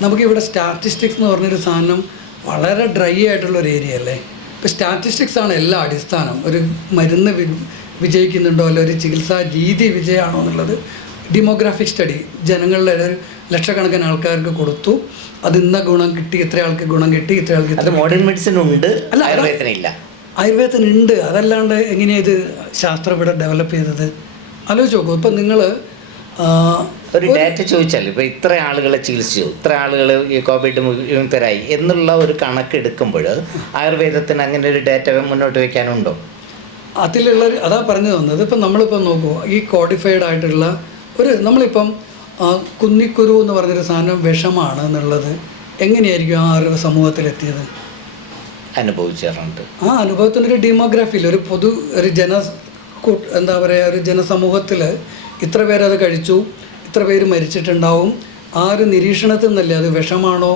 നമുക്കിവിടെ സ്റ്റാറ്റിസ്റ്റിക്സ് എന്ന് പറഞ്ഞൊരു സാധനം വളരെ ഡ്രൈ ആയിട്ടുള്ളൊരു ഏരിയ അല്ലേ. ഇപ്പോൾ സ്റ്റാറ്റിസ്റ്റിക്സ് ആണ് എല്ലാ അടിസ്ഥാനം. ഒരു മരുന്ന് വിജയിക്കുന്നുണ്ടോ അല്ല ഒരു ചികിത്സാ രീതി വിജയമാണോ എന്നുള്ളത്. ഡെമോഗ്രാഫിക് സ്റ്റഡി, ജനങ്ങളുടെ ലക്ഷക്കണക്കിന് ആൾക്കാർക്ക് കൊടുത്തു. അത് ഇന്ന ഗുണം കിട്ടി, ഇത്ര ആൾക്ക് ഗുണം കിട്ടി, ഇത്ര ആൾക്ക് അത് മോഡേൺ മെഡിസിൻ ഉണ്ട്, അല്ല, ആയുർവേദത്തിനില്ല. ആയുർവേദത്തിനുണ്ട്. അതല്ലാണ്ട് എങ്ങനെയാണ് ഇത് ശാസ്ത്രം ഇവിടെ ഡെവലപ്പ് ചെയ്തത്? ആലോചിച്ച് നോക്കൂ. ഇപ്പം നിങ്ങൾ ഒരു ഡാറ്റ ചോദിച്ചാൽ ഇപ്പോൾ ഇത്ര ആളുകളെ ചികിത്സിച്ചു, ഇത്ര ആളുകൾ ഈ കോവിഡ് വിമുക്തരായി എന്നുള്ള ഒരു കണക്കെടുക്കുമ്പോൾ ആയുർവേദത്തിന് അങ്ങനെ ഒരു ഡാറ്റ മുന്നോട്ട് വയ്ക്കാനുണ്ടോ? അതിലുള്ള അതാ പറഞ്ഞു തന്നത്. ഇപ്പം നമ്മളിപ്പം നോക്കൂ, ഈ കോഡിഫൈഡ് ആയിട്ടുള്ള നമ്മളിപ്പം കുന്നിക്കുരു എന്ന് പറഞ്ഞൊരു സാധനം വിഷമാണ് എന്നുള്ളത് എങ്ങനെയായിരിക്കും ആ അറിവ് സമൂഹത്തിലെത്തിയത്? അനുഭവിച്ചിട്ടുണ്ട്. ആ അനുഭവത്തിനൊരു ഡെമോഗ്രാഫിയിൽ ഒരു എന്താ പറയുക, ഒരു ജനസമൂഹത്തിൽ ഇത്ര പേരത് കഴിച്ചു, ഇത്ര പേര് മരിച്ചിട്ടുണ്ടാവും. ആ ഒരു നിരീക്ഷണത്തിൽ നിന്നല്ലേ അത് വിഷമാണോ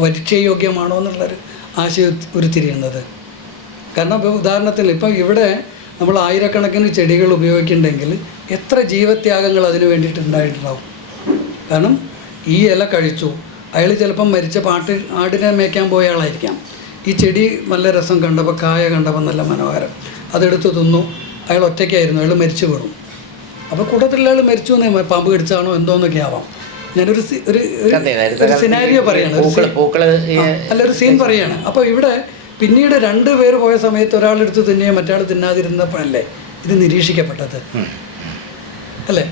ഭക്ഷ്യയോഗ്യമാണോ എന്നുള്ളൊരു ആശയം ഉരുത്തിരിയുന്നത്. കാരണം ഇപ്പോൾ ഉദാഹരണത്തിന് ഇപ്പം ഇവിടെ നമ്മൾ ആയിരക്കണക്കിന് ചെടികൾ ഉപയോഗിക്കുന്നുണ്ടെങ്കിൽ എത്ര ജീവത്യാഗങ്ങൾ അതിന് വേണ്ടിയിട്ടുണ്ടായിട്ടുണ്ടാവും. കാരണം ഈ ഇല കഴിച്ചു, അയാൾ ചിലപ്പം മരിച്ച ആടിനെ മേയ്ക്കാൻ പോയ ആളായിരിക്കാം. ഈ ചെടി നല്ല രസം കണ്ടപ്പോൾ, കായ കണ്ടപ്പോൾ നല്ല മനോഹരം, അതെടുത്ത് തിന്നു. അയാൾ ഒറ്റയ്ക്കായിരുന്നു, അയാൾ മരിച്ചു വീണു. അപ്പോൾ കൂട്ടത്തിലുള്ള ആൾ മരിച്ചു എന്ന്, പാമ്പ് കടിച്ചാണോ എന്തോന്നൊക്കെ ആവാം. ഞാനൊരു സിനാരിയോ പറയാണ്, ഒരു സീൻ പറയാണ്. അപ്പോൾ ഇവിടെ പിന്നീട് 2 പേര് പോയ സമയത്ത് ഒരാളെടുത്ത് തിന്നുകയും മറ്റാൾ തിന്നാതിരുന്നപ്പോഴല്ലേ ഇത് നിരീക്ഷിക്കപ്പെട്ടത്, അല്ലേ?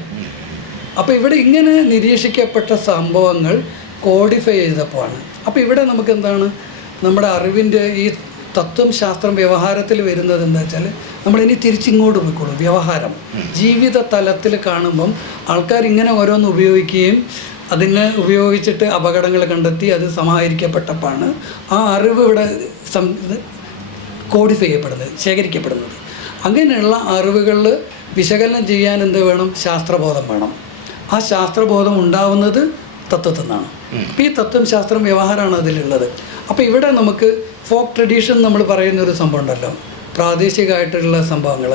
അപ്പോൾ ഇവിടെ ഇങ്ങനെ നിരീക്ഷിക്കപ്പെട്ട സംഭവങ്ങൾ കോഡിഫൈ ചെയ്തപ്പോഴാണ്. അപ്പോൾ ഇവിടെ നമുക്ക് എന്താണ് നമ്മുടെ അറിവിൻ്റെ ഈ തത്വം, ശാസ്ത്രം, വ്യവഹാരത്തിൽ വരുന്നത് എന്താ വെച്ചാൽ നമ്മളിനി തിരിച്ചിങ്ങോട്ട് പോയിക്കോളും. വ്യവഹാരം ജീവിത തലത്തിൽ കാണുമ്പം ആൾക്കാർ ഇങ്ങനെ ഓരോന്ന് ഉപയോഗിക്കുകയും അതിനെ ഉപയോഗിച്ചിട്ട് അപകടങ്ങൾ കണ്ടെത്തി അത് സമാഹരിക്കപ്പെട്ടപ്പോഴാണ് ആ അറിവ് ഇവിടെ കോഡിഫൈ ചെയ്യപ്പെടുന്നത്, ശേഖരിക്കപ്പെടുന്നത്. അങ്ങനെയുള്ള അറിവുകളിൽ വിശകലനം ചെയ്യാൻ എന്ത് വേണം? ശാസ്ത്രബോധം വേണം. ആ ശാസ്ത്രബോധം ഉണ്ടാവുന്നത് തത്വത്തിൽ നിന്നാണ്. അപ്പോൾ ഈ തത്വം, ശാസ്ത്രം, വ്യവഹാരമാണ് അതിലുള്ളത്. അപ്പോൾ ഇവിടെ നമുക്ക് ഫോക്ക് ട്രഡീഷൻ നമ്മൾ പറയുന്നൊരു സംഭവം ഉണ്ടല്ലോ, പ്രാദേശികമായിട്ടുള്ള സംഭവങ്ങൾ.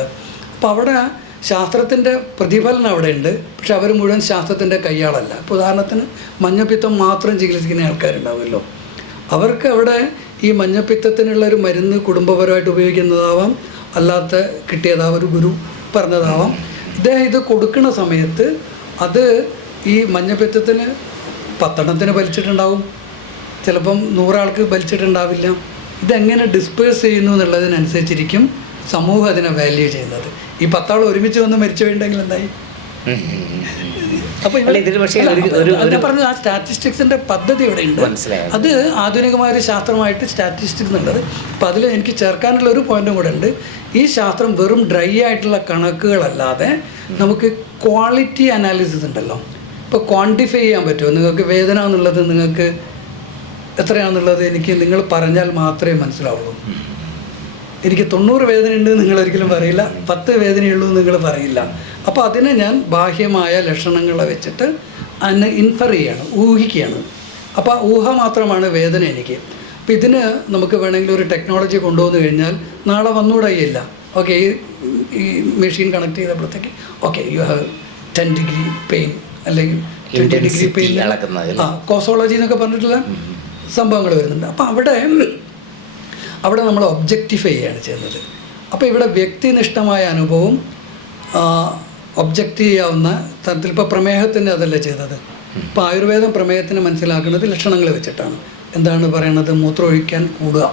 അപ്പോൾ അവിടെ ശാസ്ത്രത്തിൻ്റെ പ്രതിഫലനം അവിടെ ഉണ്ട്, പക്ഷെ അവർ മുഴുവൻ ശാസ്ത്രത്തിൻ്റെ കയ്യാളല്ല. ഇപ്പോൾ ഉദാഹരണത്തിന് മഞ്ഞപ്പിത്തം മാത്രം ചികിത്സിക്കുന്ന ആൾക്കാരുണ്ടാവുമല്ലോ, അവർക്ക് അവിടെ ഈ മഞ്ഞപ്പിത്തത്തിനുള്ളൊരു മരുന്ന് കുടുംബപരമായിട്ട് ഉപയോഗിക്കുന്നതാവാം, അല്ലാത്ത കിട്ടിയതാവാം, ഒരു ഗുരു പറഞ്ഞതാവാം. ഇദ്ദേഹം ഇത് കൊടുക്കുന്ന സമയത്ത് അത് ഈ മഞ്ഞപ്പിത്തത്തിന് 10 എണ്ണത്തിന് വലിച്ചിട്ടുണ്ടാവും, ചിലപ്പം 100 ആൾക്ക് വലിച്ചിട്ടുണ്ടാവില്ല. ഇതെങ്ങനെ ഡിസ്പേഴ്സ് ചെയ്യുന്നു എന്നുള്ളതിനനുസരിച്ചിരിക്കും സമൂഹം അതിനെ വാല്യൂ ചെയ്യുന്നത്. ഈ 10 ആൾ ഒരുമിച്ച് വന്ന് മരിച്ചു പോയിട്ടുണ്ടെങ്കിൽ എന്തായി? അപ്പോൾ പറഞ്ഞ ആ സ്റ്റാറ്റിസ്റ്റിക്സിൻ്റെ പദ്ധതി ഇവിടെ ഉണ്ട്. അത് ആധുനികമായൊരു ശാസ്ത്രമായിട്ട് സ്റ്റാറ്റിസ്റ്റിക്സ് എന്നുള്ളത്. അപ്പോൾ അതിൽ എനിക്ക് ചേർക്കാനുള്ള ഒരു പോയിന്റും കൂടെ ഉണ്ട്. ഈ ശാസ്ത്രം വെറും ഡ്രൈ ആയിട്ടുള്ള കണക്കുകളല്ലാതെ നമുക്ക് ക്വാളിറ്റി അനാലിസിസ് ഉണ്ടല്ലോ. ഇപ്പോൾ ക്വാണ്ടിഫൈ ചെയ്യാൻ പറ്റുമോ? നിങ്ങൾക്ക് വേദന എന്നുള്ളത് നിങ്ങൾക്ക് എത്രയാണെന്നുള്ളത് നിങ്ങൾ പറഞ്ഞാൽ മാത്രമേ മനസ്സിലാവുള്ളൂ. എനിക്ക് 90 വേദനയുണ്ട് നിങ്ങളൊരിക്കലും പറയില്ല, 10 വേദനയുള്ളൂ നിങ്ങൾ പറയില്ല. അപ്പോൾ അതിനെ ഞാൻ ബാഹ്യമായ ലക്ഷണങ്ങളെ വെച്ചിട്ട് അതിനെ ഇൻഫർ ചെയ്യാണ്, ഊഹിക്കുകയാണ്. അപ്പോൾ ഊഹ മാത്രമാണ് വേദന എനിക്ക്. അപ്പോൾ ഇതിന് നമുക്ക് വേണമെങ്കിൽ ഒരു ടെക്നോളജി കൊണ്ടുവന്നു കഴിഞ്ഞാൽ നാളെ വന്നുകൂടായില്ല. ഓക്കെ, ഈ മെഷീൻ കണക്ട് ചെയ്തപ്പോഴത്തേക്ക് okay you have 10 degree pain അല്ലെങ്കിൽ 20 ഡിഗ്രി പെയിൻ, കോസോളജി എന്നൊക്കെ പറഞ്ഞിട്ടുള്ള സംഭവങ്ങൾ വരുന്നുണ്ട്. അപ്പോൾ അവിടെ നമ്മൾ ഒബ്ജക്റ്റിഫൈ ചെയ്യാണ് ചെയ്യുന്നത്. അപ്പോൾ ഇവിടെ വ്യക്തിനിഷ്ഠമായ അനുഭവം ഒബ്ജക്റ്റ് ചെയ്യാവുന്ന തരത്തിൽ, ഇപ്പോൾ പ്രമേഹത്തിന് അതല്ല ചെയ്തത്. ഇപ്പോൾ ആയുർവേദം പ്രമേഹത്തിന് മനസ്സിലാക്കുന്നത് ലക്ഷണങ്ങൾ വെച്ചിട്ടാണ്. എന്താണ് പറയണത്? മൂത്രമൊഴിക്കാൻ കൂടുക,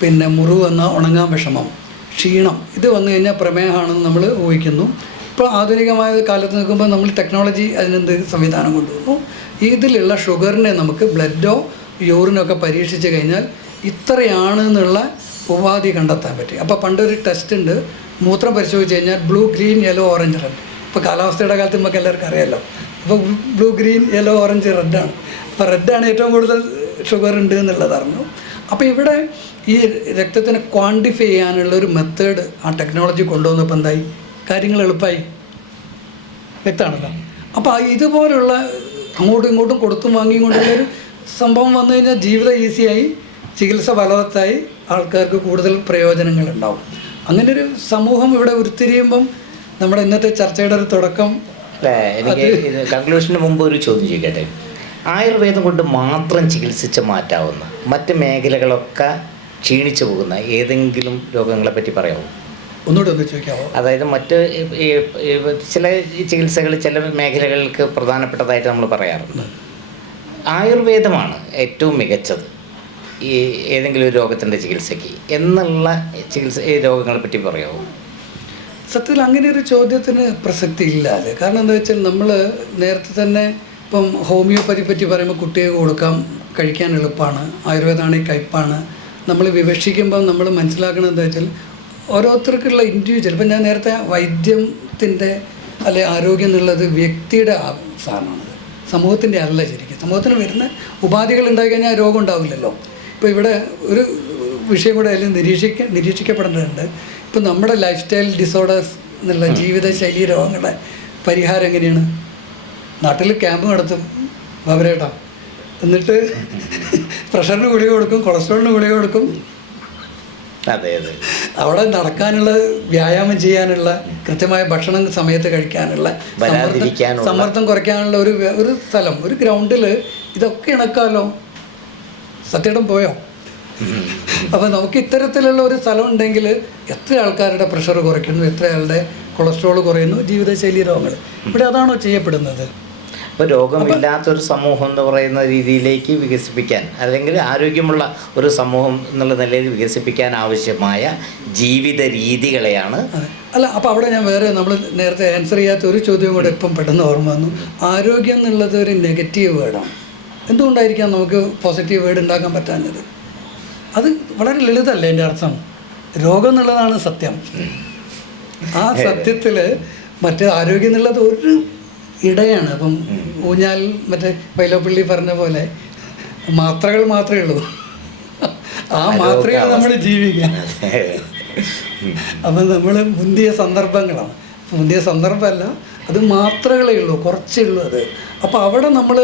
പിന്നെ മുറിവ് വന്ന ഉണങ്ങാൻ വിഷമം, ക്ഷീണം, ഇത് വന്നു കഴിഞ്ഞാൽ പ്രമേഹമാണെന്ന് നമ്മൾ ഊഹിക്കുന്നു. ഇപ്പോൾ ആധുനികമായ കാലത്ത് നിൽക്കുമ്പോൾ നമ്മൾ ടെക്നോളജി അതിനെന്ത് സംവിധാനം കൊണ്ടുവന്നു. ഇതിലുള്ള ഷുഗറിനെ നമുക്ക് ബ്ലഡോ യൂറിനൊക്കെ പരീക്ഷിച്ച് കഴിഞ്ഞാൽ ഇത്രയാണ് എന്നുള്ള ഉപാധി കണ്ടെത്താൻ പറ്റും. അപ്പോൾ പണ്ടൊരു ടെസ്റ്റ് ഉണ്ട്, മൂത്രം പരിശോധിച്ച് കഴിഞ്ഞാൽ blue, green, yellow, orange, red. ഇപ്പോൾ കാലാവസ്ഥയുടെ കാലത്ത് നമുക്ക് എല്ലാവർക്കും അറിയാമല്ലോ. അപ്പോൾ ബ്ലൂ, ഗ്രീൻ, യെല്ലോ, ഓറഞ്ച്, റെഡാണ്. അപ്പോൾ റെഡാണ് ഏറ്റവും കൂടുതൽ ഷുഗർ ഉണ്ട് എന്നുള്ളത് അറിഞ്ഞു. അപ്പോൾ ഇവിടെ ഈ രക്തത്തിനെ ക്വാണ്ടിഫൈ ചെയ്യാനുള്ളൊരു മെത്തേഡ് ആ ടെക്നോളജി കൊണ്ടുവന്നപ്പോൾ എന്തായി? കാര്യങ്ങൾ എളുപ്പമായി, വ്യക്തമാണല്ലോ. അപ്പോൾ ഇതുപോലുള്ള അങ്ങോട്ടും ഇങ്ങോട്ടും കൊടുത്തും വാങ്ങിയും കൊണ്ടുള്ളൊരു സംഭവം വന്നു കഴിഞ്ഞാൽ ജീവിതം ഈസിയായി, ചികിത്സ ഫലവത്തായി, ആൾക്കാർക്ക് കൂടുതൽ പ്രയോജനങ്ങളുണ്ടാവും. അങ്ങനെ ഒരു സമൂഹം ഇവിടെ ഉരുത്തിരിയുമ്പം നമ്മുടെ ഇന്നത്തെ ചർച്ചയുടെ ഒരു തുടക്കം. എനിക്ക് കൺക്ലൂഷന് മുമ്പ് ഒരു ചോദ്യം ചോദിക്കട്ടെ. ആയുർവേദം കൊണ്ട് മാത്രം ചികിത്സിച്ച് മാറ്റാവുന്ന മറ്റ് മേഖലകളൊക്കെ ക്ഷീണിച്ചു പോകുന്ന ഏതെങ്കിലും രോഗങ്ങളെ പറ്റി പറയാമോ? ഒന്നുകൂടെ ഒന്ന് ചോദിക്കാമോ? അതായത് മറ്റ് ചില ചികിത്സകൾ ചില മേഖലകൾക്ക് പ്രധാനപ്പെട്ടതായിട്ട് നമ്മൾ പറയാറുണ്ട്. ആയുർവേദമാണ് ഏറ്റവും മികച്ചത് ഈ ഏതെങ്കിലും ഒരു രോഗത്തിൻ്റെ ചികിത്സയ്ക്ക് എന്നുള്ള രോഗങ്ങളെ പറ്റി പറയാമോ? സത്യത്തിൽ അങ്ങനെ ഒരു ചോദ്യത്തിന് പ്രസക്തി ഇല്ല. അത് കാരണം എന്താ വെച്ചാൽ നമ്മൾ നേരത്തെ തന്നെ ഇപ്പം ഹോമിയോപ്പതി പറ്റി പറയുമ്പോൾ കുട്ടികൾക്ക് കഴിക്കാൻ എളുപ്പമാണ്, ആയുർവേദമാണെങ്കിൽ കയ്പ്പാണ്. നമ്മൾ വിവക്ഷിക്കുമ്പം നമ്മൾ മനസ്സിലാക്കുന്നത് എന്താ വെച്ചാൽ ഓരോരുത്തർക്കുള്ള ഇൻഡിവിജ്വൽ, ഇപ്പം ഞാൻ നേരത്തെ വൈദ്യത്തിൻ്റെ അല്ലെ ആരോഗ്യം എന്നുള്ളത് വ്യക്തിയുടെ സാധനമാണ്, സമൂഹത്തിൻ്റെ അല്ല. ശരിക്കും സമൂഹത്തിന് വരുന്ന ഉപാധികൾ ഉണ്ടായി കഴിഞ്ഞാൽ രോഗം ഉണ്ടാവില്ലല്ലോ. ഇപ്പോൾ ഇവിടെ ഒരു വിഷയം കൂടെ അതിൽ നിരീക്ഷിക്കപ്പെടേണ്ടതുണ്ട്. ഇപ്പം നമ്മുടെ ലൈഫ് സ്റ്റൈൽ ഡിസോർഡേഴ്സ് എന്നുള്ള ജീവിതശൈലി രോഗങ്ങളുടെ പരിഹാരം എങ്ങനെയാണ്? നാട്ടിൽ ക്യാമ്പ് നടത്തും ബാബരേട്ടാ, എന്നിട്ട് പ്രഷറിന് ഗുളിക കൊടുക്കും, കൊളസ്ട്രോളിന് ഗുളിക കൊടുക്കും. അതെ അതെ. അവിടെ നടക്കാനുള്ള, വ്യായാമം ചെയ്യാനുള്ള, കൃത്യമായ ഭക്ഷണം സമയത്ത് കഴിക്കാനുള്ള, സമ്മർദ്ദം കുറയ്ക്കാനുള്ള ഒരു സ്ഥലം, ഒരു ഗ്രൗണ്ടിൽ ഇതൊക്കെ ഇണക്കാമല്ലോ. സത്യയിടം പോയോ? അപ്പോൾ നമുക്ക് ഇത്തരത്തിലുള്ള ഒരു സ്ഥലം ഉണ്ടെങ്കിൽ എത്ര ആൾക്കാരുടെ പ്രഷർ കുറയ്ക്കുന്നു, എത്ര ആളുടെ കൊളസ്ട്രോൾ കുറയുന്നു, ജീവിതശൈലി രോഗങ്ങൾ. ഇവിടെ അതാണോ ചെയ്യപ്പെടുന്നത്? അപ്പോൾ രോഗമില്ലാത്തൊരു സമൂഹം എന്ന് പറയുന്ന രീതിയിലേക്ക് വികസിപ്പിക്കാൻ, അല്ലെങ്കിൽ ആരോഗ്യമുള്ള ഒരു സമൂഹം എന്നുള്ള നിലയിൽ വികസിപ്പിക്കാൻ ആവശ്യമായ ജീവിത രീതികളെയാണ്. അല്ല, അപ്പോൾ അവിടെ ഞാൻ വേറെ നമ്മൾ നേരത്തെ ആൻസർ ചെയ്യാത്ത ഒരു ചോദ്യം കൂടെ ഇപ്പം പെട്ടെന്ന് ഓർമ്മ വന്നു. ആരോഗ്യം എന്നുള്ളത് ഒരു നെഗറ്റീവ് വേർഡാണ്. എന്തുകൊണ്ടായിരിക്കാം നമുക്ക് പോസിറ്റീവ് വേർഡ് ഉണ്ടാക്കാൻ പറ്റാഞ്ഞത്? അത് വളരെ ലളിതമല്ലേ എൻ്റെ അർത്ഥം? രോഗം എന്നുള്ളതാണ് സത്യം. ആ സത്യത്തിൽ മറ്റേ ആരോഗ്യം എന്നുള്ളത് ഒരു ഇടയാണ്. അപ്പം ഊഞ്ഞാൽ മറ്റേ വൈലോപ്പിള്ളി പറഞ്ഞ പോലെ മാത്രകൾ മാത്രമേ ഉള്ളൂ, ആ മാത്രയിൽ നമ്മൾ ജീവിക്കാം. അപ്പം നമ്മൾ മുന്തിയ സന്ദർഭങ്ങളാണ്, മുന്തിയ സന്ദർഭമല്ല, അത് മാത്രകളേ ഉള്ളൂ, കുറച്ചേ ഉള്ളൂ അത്. അപ്പോൾ അവിടെ നമ്മൾ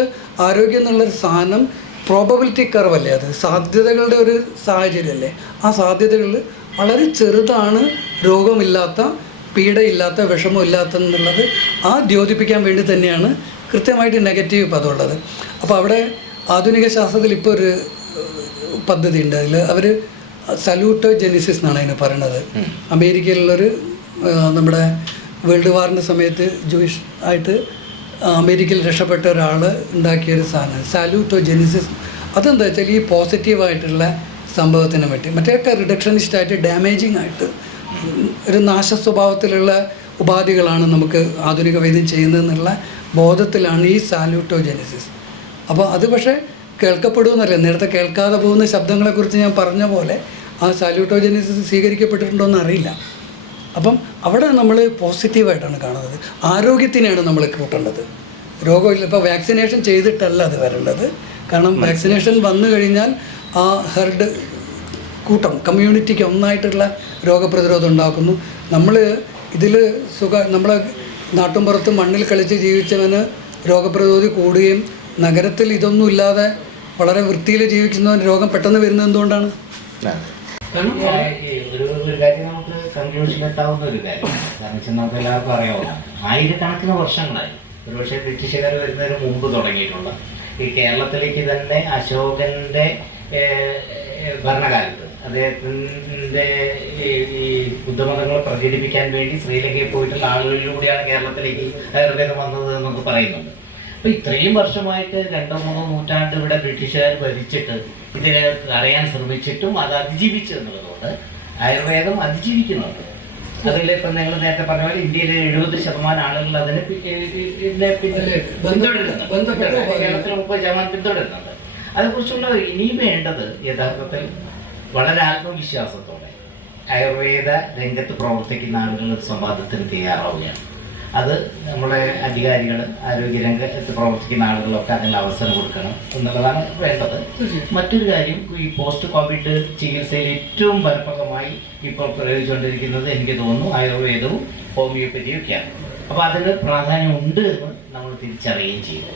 ആരോഗ്യം എന്നുള്ളൊരു സാധനം പ്രോബബിലിറ്റി കർവല്ലേ, അത് സാധ്യതകളുടെ ഒരു സാഹചര്യമല്ലേ. ആ സാധ്യതകളിൽ വളരെ ചെറുതാണ് രോഗമില്ലാത്ത, പീഡയില്ലാത്ത, വിഷമമില്ലാത്ത എന്നുള്ളത് ആ ദ്യോതിപ്പിക്കാൻ വേണ്ടി തന്നെയാണ് കൃത്യമായിട്ട് നെഗറ്റീവ് പദമുള്ളത്. അപ്പോൾ അവിടെ ആധുനിക ശാസ്ത്രത്തിൽ ഇപ്പോൾ ഒരു പദ്ധതി ഉണ്ട്. അതിൽ അവർ സല്യൂട്ടോജെനിസിസ് എന്നാണ് അതിന് പറയണത്. അമേരിക്കയിലുള്ളൊരു നമ്മുടെ വേൾഡ് വാറിൻ്റെ സമയത്ത് ജൂയിഷ് ആയിട്ട് അമേരിക്കയിൽ രക്ഷപ്പെട്ട ഒരാൾ ഉണ്ടാക്കിയൊരു സാധനം സാല്യൂട്ടോജെനിസിസ്. അതെന്താ വെച്ചാൽ ഈ പോസിറ്റീവായിട്ടുള്ള സംഭവത്തിനെ പറ്റി, മറ്റേയൊക്കെ റിഡക്ഷനിസ്റ്റായിട്ട് ഡാമേജിങ് ആയിട്ട് ഒരു നാശ സ്വഭാവത്തിലുള്ള ഉപാധികളാണ് നമുക്ക് ആധുനിക വൈദ്യം ചെയ്യുന്നതെന്നുള്ള ബോധത്തിലാണ് ഈ സാല്യൂട്ടോജെനിസിസ്. അപ്പോൾ അത് പക്ഷേ കേൾക്കപ്പെടുമെന്നല്ല, നേരത്തെ കേൾക്കാതെ പോകുന്ന ശബ്ദങ്ങളെക്കുറിച്ച് ഞാൻ പറഞ്ഞ പോലെ ആ സാല്യൂട്ടോജെനിസിസ് സ്വീകരിക്കപ്പെട്ടിട്ടുണ്ടോയെന്ന് അറിയില്ല. അപ്പം അവിടെ നമ്മൾ പോസിറ്റീവായിട്ടാണ് കാണുന്നത്. ആരോഗ്യത്തിനെയാണ് നമ്മൾ കൂട്ടേണ്ടത്, രോഗമില്ല. ഇപ്പോൾ വാക്സിനേഷൻ ചെയ്തിട്ടല്ല അത് വരേണ്ടത്. കാരണം വാക്സിനേഷൻ വന്നു കഴിഞ്ഞാൽ ആ ഹെർഡ് കൂട്ടം, കമ്മ്യൂണിറ്റിക്ക് ഒന്നായിട്ടുള്ള രോഗപ്രതിരോധം ഉണ്ടാക്കുന്നു. നമ്മൾ ഇതിൽ നമ്മളെ നാട്ടുമ്പുറത്ത് മണ്ണിൽ കളിച്ച് ജീവിച്ചവന് രോഗപ്രതിരോധി കൂടുകയും നഗരത്തിൽ ഇതൊന്നും ഇല്ലാതെ വളരെ വൃത്തിയിൽ ജീവിക്കുന്നവൻ രോഗം പെട്ടെന്ന് വരുന്നത് എന്തുകൊണ്ടാണ്? ഒരു കാര്യം നമുക്ക് കൺക്ലൂഷനിലെത്താവുന്ന ഒരു കാര്യമാണ്. കാരണം വെച്ചാൽ നമുക്ക് എല്ലാവർക്കും അറിയാവുന്നതാണ്, ആയിരക്കണക്കിന് വർഷങ്ങളായി, ഒരുപക്ഷെ ബ്രിട്ടീഷുകാർ വരുന്നതിന് മുമ്പ് തുടങ്ങിയിട്ടുള്ള ഈ കേരളത്തിലേക്ക് തന്നെ അശോകൻ്റെ ഭരണകാലത്ത് അദ്ദേഹത്തിൻ്റെ ഈ ബുദ്ധമതങ്ങൾ പ്രചരിപ്പിക്കാൻ വേണ്ടി ശ്രീലങ്കയിൽ പോയിട്ടുള്ള ആളുകളിലൂടെയാണ് കേരളത്തിലേക്ക് ആയുർവേദം വന്നത് എന്നൊക്കെ പറയുന്നുണ്ട്. അപ്പോൾ ഇത്രയും വർഷമായിട്ട് 2-3 നൂറ്റാണ്ട് ഇവിടെ ബ്രിട്ടീഷുകാർ ഭരിച്ചിട്ട് ഇതിനെ അറിയാൻ ശ്രമിച്ചിട്ടും അത് അതിജീവിച്ചു എന്നുള്ളതുകൊണ്ട് ആയുർവേദം അതിജീവിക്കുന്നുണ്ട്. അതിൽ ഇപ്പം നിങ്ങൾ നേരത്തെ പറഞ്ഞ പോലെ ഇന്ത്യയിലെ 70% ആളുകൾ അതിനെ പിന്തുടരുന്നുണ്ട്, കേരളത്തിൽ 30% പിന്തുടരുന്നുണ്ട്. അതേക്കുറിച്ചുള്ള ഇനി വേണ്ടത് യഥാർത്ഥത്തിൽ വളരെ ആത്മവിശ്വാസത്തോടെ ആയുർവേദ രംഗത്ത് പ്രവർത്തിക്കുന്ന ആളുകൾ സംവാദത്തിന് തയ്യാറാവുകയാണ്. അത് നമ്മുടെ അധികാരികൾ, ആരോഗ്യരംഗത്ത് പ്രവർത്തിക്കുന്ന ആളുകളൊക്കെ അതിന് അവസരം കൊടുക്കണം എന്നുള്ളതാണ് വേണ്ടത്. മറ്റൊരു കാര്യം, ഈ പോസ്റ്റ് കോവിഡ് ചികിത്സയിൽ ഏറ്റവും ഫലപ്രദമായി ഇപ്പോൾ പ്രയോഗിച്ചുകൊണ്ടിരിക്കുന്നത് എനിക്ക് തോന്നുന്നു ആയുർവേദവും ഹോമിയോപ്പതിയും ഒക്കെയാണ്. അപ്പോൾ അതിന് പ്രാധാന്യം ഉണ്ട് എന്ന് നമ്മൾ തിരിച്ചറിയുകയും ചെയ്യും.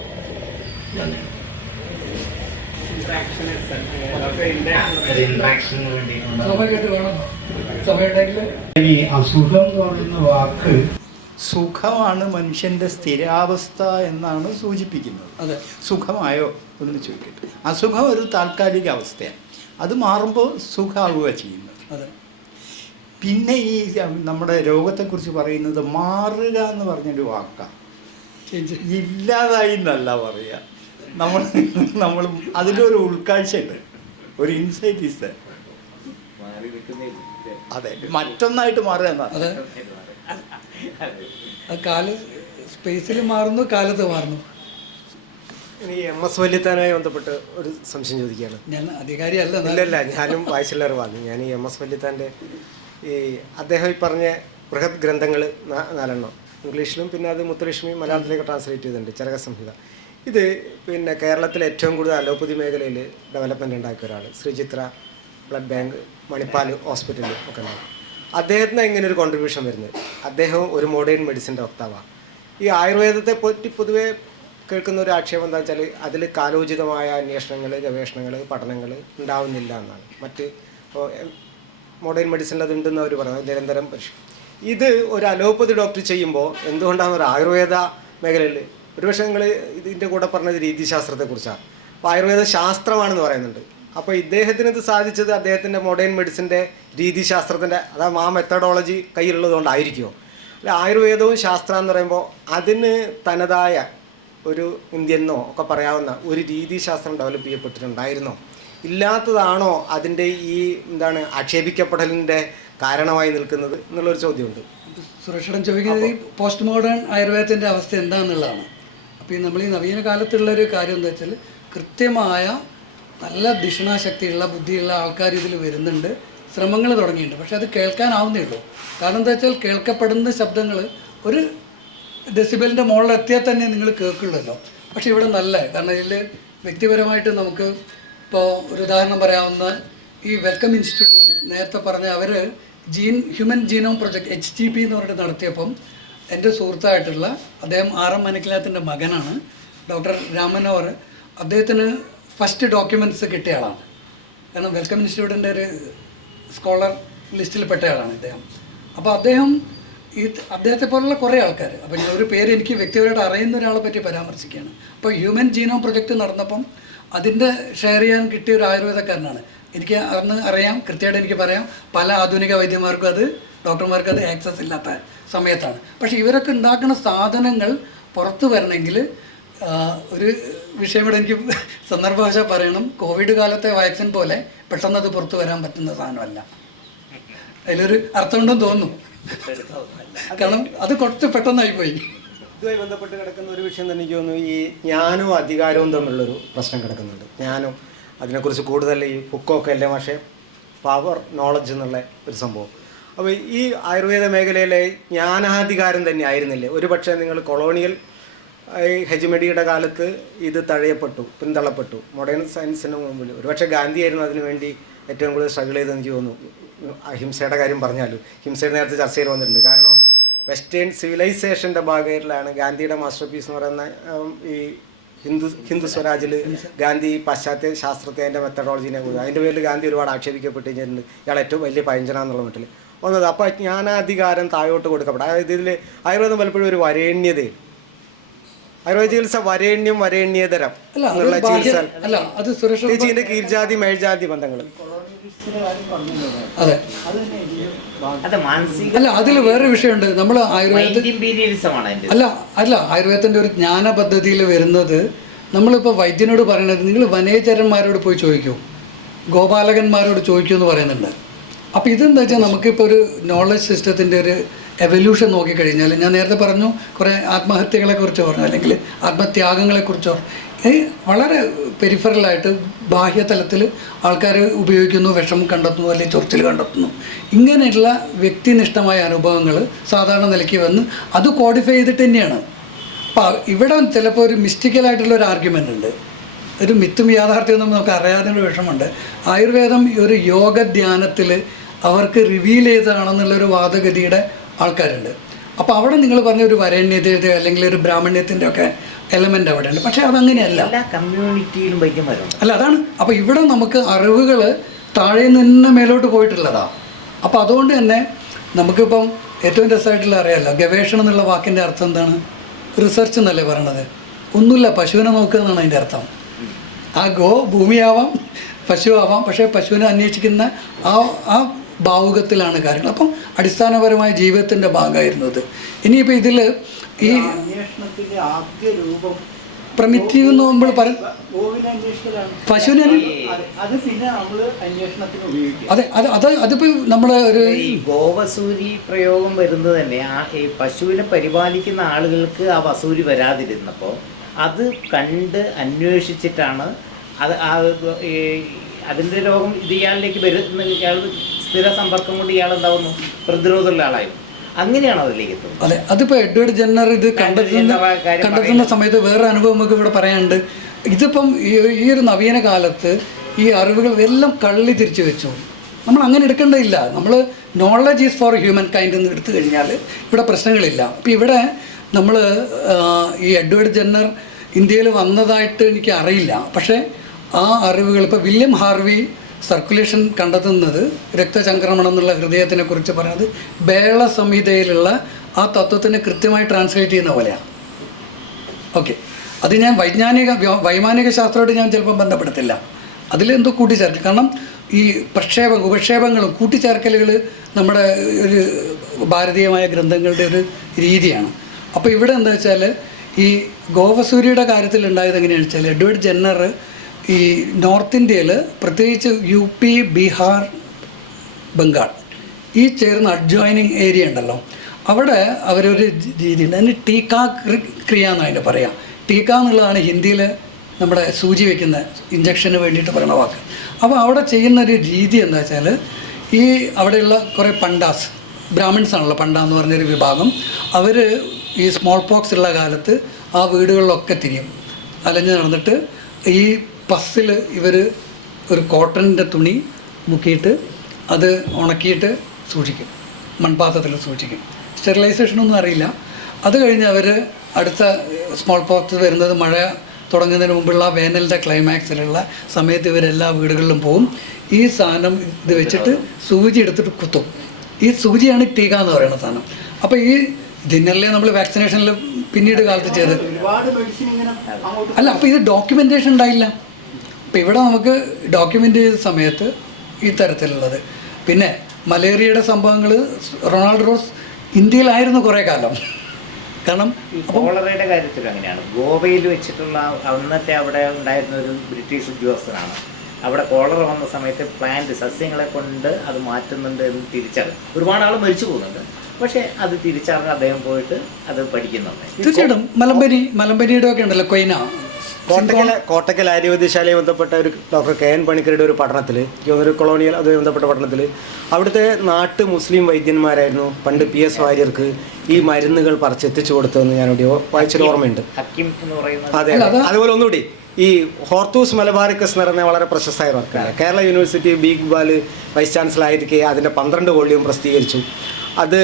ഈ അസുഖം എന്ന് പറയുന്ന വാക്ക് സുഖമാണ് മനുഷ്യൻ്റെ സ്ഥിരാവസ്ഥ എന്നാണ് സൂചിപ്പിക്കുന്നത്. അതെ, സുഖമായോ എന്ന് ചോദിക്കട്ടെ. അസുഖം ഒരു താൽക്കാലിക അവസ്ഥയാണ്, അത് മാറുമ്പോൾ സുഖമാവുക ചെയ്യുന്നത്. അതെ, പിന്നെ ഈ നമ്മുടെ രോഗത്തെക്കുറിച്ച് പറയുന്നത് മാറുക എന്ന് പറഞ്ഞൊരു വാക്കാണ്. ഇല്ലാതായി എന്നല്ല പറയുക. നമ്മൾ അതിലൊരു ഉൾക്കാഴ്ചയുണ്ട്, ഒരു ഇൻസൈറ്റ് ഇസ്. അതെ, മറ്റൊന്നായിട്ട് മാറുക എന്നാണ്. കാല് സ്പേസിൽ മാറുന്നു, കാലത്ത് മാറുന്നു. ഇനി MS വല്യത്താനുമായി ബന്ധപ്പെട്ട് ഒരു സംശയം ചോദിക്കുകയാണ്. ഞാൻ അധികാരിയല്ല. ഇല്ലല്ല, ഞാനും വായിച്ചുള്ള അറിവാണ്. ഞാൻ ഈ MS വല്യത്താൻ്റെ അദ്ദേഹം ഈ പറഞ്ഞ ബൃഹത് ഗ്രന്ഥങ്ങൾ 4 ഇംഗ്ലീഷിലും പിന്നെ അത് മുത്തുലക്ഷ്മി മലയാളത്തിലേക്ക് ട്രാൻസ്ലേറ്റ് ചെയ്തിട്ടുണ്ട്, ചരകസംഹിത. ഇത് പിന്നെ കേരളത്തിലെ ഏറ്റവും കൂടുതൽ അലോപ്പതി മേഖലയിൽ ഡെവലപ്മെൻറ്റ് ഉണ്ടാക്കിയ ഒരാൾ, Sreechitra blood bank, Manipal hospital ഒക്കെ ഉണ്ടാകും. അദ്ദേഹത്തിന് ഇങ്ങനെ ഒരു കോൺട്രിബ്യൂഷൻ വരുന്നത്. അദ്ദേഹം ഒരു മോഡേൺ മെഡിസിൻ്റെ വക്താവാണ്. ഈ ആയുർവേദത്തെ പറ്റി പൊതുവേ കേൾക്കുന്ന ഒരു ആക്ഷേപം എന്താ വെച്ചാൽ അതിൽ കാലോചിതമായ അന്വേഷണങ്ങൾ, ഗവേഷണങ്ങൾ, പഠനങ്ങൾ ഉണ്ടാവുന്നില്ല എന്നാണ്. മറ്റ് മോഡേൺ മെഡിസിനിൽ അതുണ്ടെന്ന് അവർ പറയുന്നത്, നിരന്തരം പരിശോധിക്കും. ഇത് ഒരു അലോപ്പതി ഡോക്ടർ ചെയ്യുമ്പോൾ എന്തുകൊണ്ടാണ് ഒരു ആയുർവേദ മേഖലയിൽ ഒരുപക്ഷെ നിങ്ങൾ ഇതിൻ്റെ കൂടെ പറഞ്ഞത് രീതിശാസ്ത്രത്തെക്കുറിച്ചാണ്. അപ്പോൾ ആയുർവേദ ശാസ്ത്രമാണെന്ന് പറയുന്നുണ്ട്. അപ്പോൾ ഇദ്ദേഹത്തിന് ഇത് സാധിച്ചത് അദ്ദേഹത്തിൻ്റെ മോഡേൺ മെഡിസിൻ്റെ രീതിശാസ്ത്രത്തിൻ്റെ ആ മെത്തഡോളജി കയ്യിലുള്ളതുകൊണ്ടായിരിക്കുമോ? അല്ല, ആയുർവേദവും ശാസ്ത്രം എന്ന് പറയുമ്പോൾ അതിന് തനതായ ഒരു ഇന്ത്യന്നോ ഒക്കെ പറയാവുന്ന ഒരു രീതിശാസ്ത്രം ഡെവലപ്പ് ചെയ്യപ്പെട്ടിട്ടുണ്ടായിരുന്നോ? ഇല്ലാത്തതാണോ അതിൻ്റെ ഈ ആക്ഷേപിക്കപ്പെടലിൻ്റെ കാരണമായി നിൽക്കുന്നത് എന്നുള്ളൊരു ചോദ്യമുണ്ട്. സുരക്ഷയുടെ ചോദിക്കുന്നത് ഈ പോസ്റ്റ് മോഡേൺ ആയുർവേദത്തിൻ്റെ അവസ്ഥ എന്താണെന്നുള്ളതാണ്. അപ്പോൾ ഈ നമ്മൾ ഈ നവീന കാലത്തുള്ളൊരു കാര്യം എന്താ വെച്ചാൽ കൃത്യമായ നല്ല ദിഷണാശക്തിയുള്ള ബുദ്ധിയുള്ള ആൾക്കാർ ഇതിൽ വരുന്നുണ്ട്, ശ്രമങ്ങൾ തുടങ്ങിയിട്ടുണ്ട്. പക്ഷെ അത് കേൾക്കാനാവുന്നേ ഉള്ളൂ. കാരണം എന്താ വെച്ചാൽ കേൾക്കപ്പെടുന്ന ശബ്ദങ്ങൾ ഒരു ഡെസിബലിൻ്റെ മുകളിൽ എത്തിയാൽ തന്നെ നിങ്ങൾ കേൾക്കുള്ളല്ലോ. പക്ഷേ ഇവിടെ നല്ല, കാരണം ഇതിൽ വ്യക്തിപരമായിട്ട് നമുക്ക് ഇപ്പോൾ ഒരു ഉദാഹരണം പറയാവുന്ന ഈ വെൽക്കം ഇൻസ്റ്റിറ്റ്യൂട്ട് ഞാൻ നേരത്തെ പറഞ്ഞ our human genome project HGP എന്ന് പറഞ്ഞിട്ട് നടത്തിയപ്പം എൻ്റെ സുഹൃത്തായിട്ടുള്ള അദ്ദേഹം RM മനക്കിലാത്തിൻ്റെ മകനാണ്, ഡോക്ടർ രാമനോർ. അദ്ദേഹത്തിന് ഫസ്റ്റ് ഡോക്യുമെൻറ്റ്സ് കിട്ടിയ ആളാണ്. കാരണം വെൽക്കം ഇൻസ്റ്റിറ്റ്യൂട്ടിൻ്റെ ഒരു സ്കോളർ ലിസ്റ്റിൽ പെട്ട ആളാണ് ഇദ്ദേഹം. അപ്പോൾ അദ്ദേഹത്തെ പോലുള്ള കുറേ ആൾക്കാർ, അപ്പോൾ ഞാൻ ഒരു പേര് എനിക്ക് വ്യക്തിപരമായിട്ട് അറിയുന്ന ഒരാളെ പറ്റി പരാമർശിക്കുകയാണ്. അപ്പോൾ ഹ്യൂമൻ ജീനോം പ്രൊജക്റ്റ് നടന്നപ്പം അതിൻ്റെ ഷെയർ ചെയ്യാൻ കിട്ടിയ ഒരു ആയുർവേദക്കാരനാണ്. എനിക്ക് അന്ന് അറിയാം, കൃത്യമായിട്ട് എനിക്ക് പറയാം, പല ആധുനിക വൈദ്യന്മാർക്കും ഡോക്ടർമാർക്കും അത് ആക്സസ് ഇല്ലാത്ത സമയത്താണ്. പക്ഷേ ഇവരൊക്കെ ഉണ്ടാക്കുന്ന സാധനങ്ങൾ പുറത്തു വരണമെങ്കിൽ ഒരു വിഷയം കൂടെ എനിക്ക് സന്ദർഭവശാൽ പറയണം. കോവിഡ് കാലത്തെ വാക്സിൻ പോലെ പെട്ടെന്ന് അത് പുറത്തു വരാൻ പറ്റുന്ന സാധനമല്ല. അതിലൊരു അർത്ഥമുണ്ടെന്ന് തോന്നുന്നു, കാരണം അത് കുറച്ച് പെട്ടെന്നായി പോയി. ഇതുമായി ബന്ധപ്പെട്ട് കിടക്കുന്ന ഒരു വിഷയം തന്നെ എനിക്ക് തോന്നുന്നു, ഈ ജ്ഞാനവും അധികാരവും തമ്മിലുള്ളൊരു പ്രശ്നം കിടക്കുന്നുണ്ട്. ജ്ഞാനം, അതിനെക്കുറിച്ച് കൂടുതൽ ഈ ബുക്കൊക്കെ അല്ലേ, പക്ഷേ പവർ നോളജ് എന്നുള്ള ഒരു സംഭവം. അപ്പോൾ ഈ ആയുർവേദ മേഖലയിലെ ജ്ഞാനാധികാരം തന്നെ ആയിരുന്നില്ലേ ഒരു പക്ഷേ നിങ്ങൾ കൊളോണിയൽ ഹെജിമഡിയുടെ കാലത്ത് ഇത് പിന്തള്ളപ്പെട്ടു. മോഡേൺ സയൻസിന് മുമ്പിൽ ഒരുപക്ഷെ ഗാന്ധിയായിരുന്നു അതിനു വേണ്ടി ഏറ്റവും കൂടുതൽ സ്ട്രഗിൾ ചെയ്തെന്ന് എനിക്ക് തോന്നുന്നു. അഹിംസയുടെ കാര്യം പറഞ്ഞാലും ഹിംസയുടെ നേരത്തെ ചർച്ചയിൽ വന്നിട്ടുണ്ട്. കാരണം വെസ്റ്റേൺ സിവിലൈസേഷൻ്റെ ഭാഗമായിട്ടാണ് ഗാന്ധിയുടെ മാസ്റ്റർ പീസ് എന്ന് പറയുന്ന ഈ ഹിന്ദു സ്വരാജിൽ ഗാന്ധി പാശ്ചാത്യ ശാസ്ത്രത്തെ അതിൻ്റെ മെത്തഡോളജിനെ കുറിച്ച് അതിൻ്റെ പേരിൽ ഗാന്ധി ഒരുപാട് ആക്ഷേപിക്കപ്പെട്ട് കഴിഞ്ഞിട്ടുണ്ട്. ഇയാൾ ഏറ്റവും വലിയ പഴഞ്ചനാന്നുള്ള മട്ടിൽ വന്നത്. അപ്പോൾ ജ്ഞാനാധികാരം താഴോട്ട് കൊടുക്കപ്പെടും. അതായത് ഇതിൽ ആയുർവേദം പലപ്പോഴും ഒരു വരേണ്യതയിൽ, ആയുർവേദ ചികിത്സ വരേണ്യേതരം എന്നുള്ള ചികിത്സ, ഇതിൻ്റെ കീഴ്ജാതി മേൽജാതി ബന്ധങ്ങൾ. അതെ, അല്ല അതിൽ വേറൊരു വിഷയമുണ്ട്. നമ്മൾ ആയുർവേദത്തിൻ്റെ ഒരു ജ്ഞാന പദ്ധതിയിൽ വരുന്നത്, നമ്മളിപ്പോൾ വൈദ്യനോട് പറയണത് നിങ്ങൾ വനേചരന്മാരോട് പോയി ചോദിക്കൂ, ഗോപാലകന്മാരോട് ചോദിക്കൂ എന്ന് പറയുന്നുണ്ട്. അപ്പോൾ ഇതെന്താ വെച്ചാൽ നമുക്കിപ്പോൾ ഒരു നോളജ് സിസ്റ്റത്തിൻ്റെ ഒരു എവല്യൂഷൻ നോക്കിക്കഴിഞ്ഞാൽ, ഞാൻ നേരത്തെ പറഞ്ഞു കുറേ ആത്മഹത്യകളെക്കുറിച്ച് പറഞ്ഞു, അല്ലെങ്കിൽ ആത്മത്യാഗങ്ങളെക്കുറിച്ച് പറഞ്ഞു. വളരെ പെരിഫറലായിട്ട് ബാഹ്യതലത്തിൽ ആൾക്കാർ ഉപയോഗിക്കുന്നു, വിഷം കണ്ടെത്തുന്നു, അല്ലെങ്കിൽ ചൊറിച്ചിൽ കണ്ടെത്തുന്നു. ഇങ്ങനെയുള്ള വ്യക്തിനിഷ്ഠമായ അനുഭവങ്ങൾ സാധാരണ നിലയ്ക്ക് വന്ന് അത് കോഡിഫൈ ചെയ്തിട്ട് തന്നെയാണ്. അപ്പോൾ ഇവിടെ ചിലപ്പോൾ ഒരു മിസ്റ്റിക്കലായിട്ടുള്ള ഒരു ആർഗ്യുമെൻ്റ് ഉണ്ട്, ഒരു മിത്തും യാഥാർത്ഥ്യമൊന്നും നമുക്ക് അറിയാതൊരു വിഷമുണ്ട്. ആയുർവേദം ഒരു യോഗധ്യാനത്തിൽ അവർക്ക് റിവീൽ ചെയ്തതാണെന്നുള്ളൊരു വാദഗതിയുടെ ആൾക്കാരുണ്ട്. അപ്പോൾ അവിടെ നിങ്ങൾ പറഞ്ഞ ഒരു വരേണ്യതയുടെ അല്ലെങ്കിൽ ഒരു ബ്രാഹ്മണ്യത്തിൻ്റെ ഒക്കെ എലമെൻ്റ് അവിടെ ഉണ്ട്. പക്ഷേ അതങ്ങനെയല്ല, കമ്മ്യൂണിറ്റിയിലും വൈദ്യന്മാരുണ്ട്. അല്ല, അതാണ്. അപ്പോൾ ഇവിടെ നമുക്ക് അറിവുകൾ താഴെ നിന്ന് മേലോട്ട് പോയിട്ടുള്ളതാണ്. അപ്പോൾ അതുകൊണ്ട് തന്നെ നമുക്കിപ്പം ഏറ്റവും രസമായിട്ടുള്ള അറിയാമല്ലോ, ഗവേഷണം എന്നുള്ള വാക്കിൻ്റെ അർത്ഥം എന്താണ്? റിസർച്ച് എന്നല്ലേ പറയണത്. ഒന്നുമില്ല, പശുവിനെ നോക്കുക എന്നാണ് അതിൻ്റെ അർത്ഥം. ആ ഭൂമിയാവാം, പശു ആവാം, പക്ഷേ പശുവിനെ അന്വേഷിക്കുന്ന ആ ഭാവുകത്തിലാണ് കാര്യങ്ങൾ. അപ്പം അടിസ്ഥാനപരമായ ജീവിതത്തിൻ്റെ ഭാഗമായിരുന്നത്. ഇനിയിപ്പോൾ ഇതിൽ ഈ അന്വേഷണത്തിന്റെ ആദ്യ രൂപം പ്രമിറ്റീവ് എന്ന് നമ്മൾ ഗോവിനെ അന്വേഷിക്കലാണ്. പശുവിനെ അത് പിന്നെ നമ്മൾ അന്വേഷണത്തിന് ഉപയോഗിക്കും. അതെ അതിപ്പോൾ നമ്മൾ ഒരു ഈ ഗോവസൂരി പ്രയോഗം വരുന്നത് തന്നെ ഈ പശുവിനെ പരിപാലിക്കുന്ന ആളുകൾക്ക് ആ വസൂരി വരാതിരുന്നപ്പോൾ അത് കണ്ട് അന്വേഷിച്ചിട്ടാണ് അത് അതിൻ്റെ രോഗം ഇത് ഇയാളിലേക്ക് വരുന്ന, ഇയാൾ സ്ഥിര സമ്പർക്കം കൊണ്ട് ഇയാൾ എന്താവുന്നു പ്രതിരോധമുള്ള ആളായി. അങ്ങനെയാണ് അതിലേക്ക് എത്തുന്നത്. അതെ, അതിപ്പോൾ എഡ്വേർഡ് ജെന്നർ ഇത് കണ്ടെത്തുന്ന സമയത്ത് വേറെ അനുഭവം നമുക്ക് ഇവിടെ പറയാനുണ്ട്. ഇതിപ്പം ഈ ഒരു നവീന കാലത്ത് ഈ അറിവുകൾ എല്ലാം കള്ളി തിരിച്ചു വെച്ചു. നമ്മൾ അങ്ങനെ എടുക്കേണ്ടതില്ല. നമ്മൾ knowledge is for human kind എന്ന് എടുത്തു കഴിഞ്ഞാൽ ഇവിടെ പ്രശ്നങ്ങളില്ല. അപ്പോൾ ഇവിടെ നമ്മൾ ഈ എഡ്വേർഡ് ജെന്നർ ഇന്ത്യയിൽ വന്നതായിട്ട് എനിക്ക് അറിയില്ല. പക്ഷേ ആ അറിവുകൾ ഇപ്പോൾ വില്യം ഹാർവി സർക്കുലേഷൻ കണ്ടെത്തുന്നത് രക്തചംക്രമണം എന്നുള്ള ഹൃദയത്തിനെ കുറിച്ച് പറയുന്നത് ബേള സംഹിതയിലുള്ള ആ തത്വത്തിനെ കൃത്യമായി ട്രാൻസ്ലേറ്റ് ചെയ്യുന്ന പോലെയാണ്. ഓക്കെ, അത് ഞാൻ വൈമാനിക ശാസ്ത്രമായിട്ട് ഞാൻ ചിലപ്പം ബന്ധപ്പെടുത്തില്ല. അതിലെന്തോ കൂട്ടിച്ചേർക്കും. കാരണം ഈ ഉപക്ഷേപങ്ങളും കൂട്ടിച്ചേർക്കലുകൾ നമ്മുടെ ഒരു ഭാരതീയമായ ഗ്രന്ഥങ്ങളുടെ ഒരു രീതിയാണ്. അപ്പോൾ ഇവിടെ എന്താ വെച്ചാൽ ഈ ഗോവസൂരിയുടെ കാര്യത്തിൽ ഉണ്ടായത് എങ്ങനെയാണെന്ന് വെച്ചാൽ എഡ്വേർഡ് ജെന്നർ ഈ നോർത്ത് ഇന്ത്യയിൽ പ്രത്യേകിച്ച് UP, ബീഹാർ, ബംഗാൾ ഈ ചേർന്ന അഡ്ജോയിനിങ് ഏരിയ ഉണ്ടല്ലോ, അവിടെ അവരൊരു രീതിയുണ്ട്. അതിന് ടീക്കാ ക്രിയ എന്ന് അതിൻ്റെ പറയാം. ടീക്ക എന്നുള്ളതാണ് ഹിന്ദിയിൽ നമ്മുടെ സൂചി വയ്ക്കുന്ന ഇഞ്ചക്ഷന് വേണ്ടിയിട്ട് പറയുന്ന വാക്ക്. അപ്പോൾ അവിടെ ചെയ്യുന്നൊരു രീതി എന്താ വെച്ചാൽ ഈ അവിടെയുള്ള കുറേ പണ്ടാസ്, ബ്രാഹ്മിൺസ് ആണല്ലോ പണ്ട എന്ന് പറഞ്ഞൊരു വിഭാഗം, അവർ ഈ സ്മോൾ പോക്സ് ഉള്ള കാലത്ത് ആ വീടുകളിലൊക്കെ തിരിയും അലഞ്ഞ് നടന്നിട്ട് ഈ പസ്സിൽ ഇവർ ഒരു കോട്ടൻ്റെ തുണി മുക്കിയിട്ട് അത് ഉണക്കിയിട്ട് സൂക്ഷിക്കും, മൺപാത്രത്തിൽ സൂക്ഷിക്കും. സ്റ്റെറിലൈസേഷനൊന്നും അറിയില്ല. അത് കഴിഞ്ഞ് അവർ അടുത്ത സ്മോൾ പോക്സ് വരുന്നത് മഴ തുടങ്ങുന്നതിന് മുമ്പുള്ള വേനലിൻ്റെ ക്ലൈമാക്സിലുള്ള സമയത്ത് ഇവരെല്ലാ വീടുകളിലും പോവും. ഈ സാധനം ഇത് വെച്ചിട്ട് സൂചി എടുത്തിട്ട് കുത്തും. ഈ സൂചിയാണ് ടീക്ക എന്ന് പറയുന്ന സാധനം. അപ്പോൾ ഈ ഇതിനല്ലേ നമ്മൾ വാക്സിനേഷനിൽ പിന്നീട് കാലത്ത് ചെയ്ത് അല്ല. അപ്പോൾ ഇത് ഡോക്യുമെൻറ്റേഷൻ ഉണ്ടായില്ല. അപ്പോൾ ഇവിടെ നമുക്ക് ഡോക്യുമെൻ്റ് ചെയ്ത സമയത്ത് ഈ തരത്തിലുള്ളത്. പിന്നെ മലേറിയയുടെ സംഭവങ്ങൾ റൊണാൾഡ് റോസ് ഇന്ത്യയിലായിരുന്നു കുറേ കാലം. കാരണം കോളറയുടെ കാര്യത്തിൽ അങ്ങനെയാണ്. ഗോവയിൽ വെച്ചിട്ടുള്ള അന്നത്തെ അവിടെ ഉണ്ടായിരുന്ന ഒരു ബ്രിട്ടീഷ് ഉദ്യോഗസ്ഥനാണ് അവിടെ കോളറ വന്ന സമയത്ത് പ്ലാന്റ് സസ്യങ്ങളെ കൊണ്ട് അത് മാറ്റുന്നുണ്ട് എന്ന് തിരിച്ചറിഞ്ഞു. ഒരുപാട് ആൾ മരിച്ചു പോകുന്നുണ്ട്. പക്ഷേ അത് തിരിച്ചറിഞ്ഞ് അദ്ദേഹം പോയിട്ട് അത് പഠിക്കുന്നുണ്ട്. തീർച്ചയായിട്ടും മലമ്പനിയുടെ ഒക്കെ ഉണ്ടല്ലോ കൊയ്ന. കോട്ടക്കൽ ആര്യവൈദ്യശാലയെ ബന്ധപ്പെട്ട ഒരു ഡോക്ടർ KN പണിക്കരുടെ ഒരു പഠനത്തിൽ, ഒരു കൊളോണിയൽ അതുമായി ബന്ധപ്പെട്ട പഠനത്തിൽ അവിടുത്തെ നാട്ടു മുസ്ലിം വൈദ്യന്മാരായിരുന്നു പണ്ട് PS വാര്യർക്ക് ഈ മരുന്നുകൾ പറിച്ചെത്തിച്ചു കൊടുത്തതെന്ന് ഞാനിവിടെ വായിച്ചൊരു ഓർമ്മയുണ്ട്. അതെ, അതുപോലെ ഒന്നുകൂടി ഈ ഹോർത്തൂസ് മലബാറിക്കസ് എന്ന് പറയുന്ന വളരെ പ്രശസ്തമായ വർക്കാണ്. കേരള യൂണിവേഴ്സിറ്റി ബീഗ്ബാൽ വൈസ് ചാൻസലർ ആയിരിക്കെ അതിൻ്റെ 12 വോള്യൂം പ്രസിദ്ധീകരിച്ചു. അത്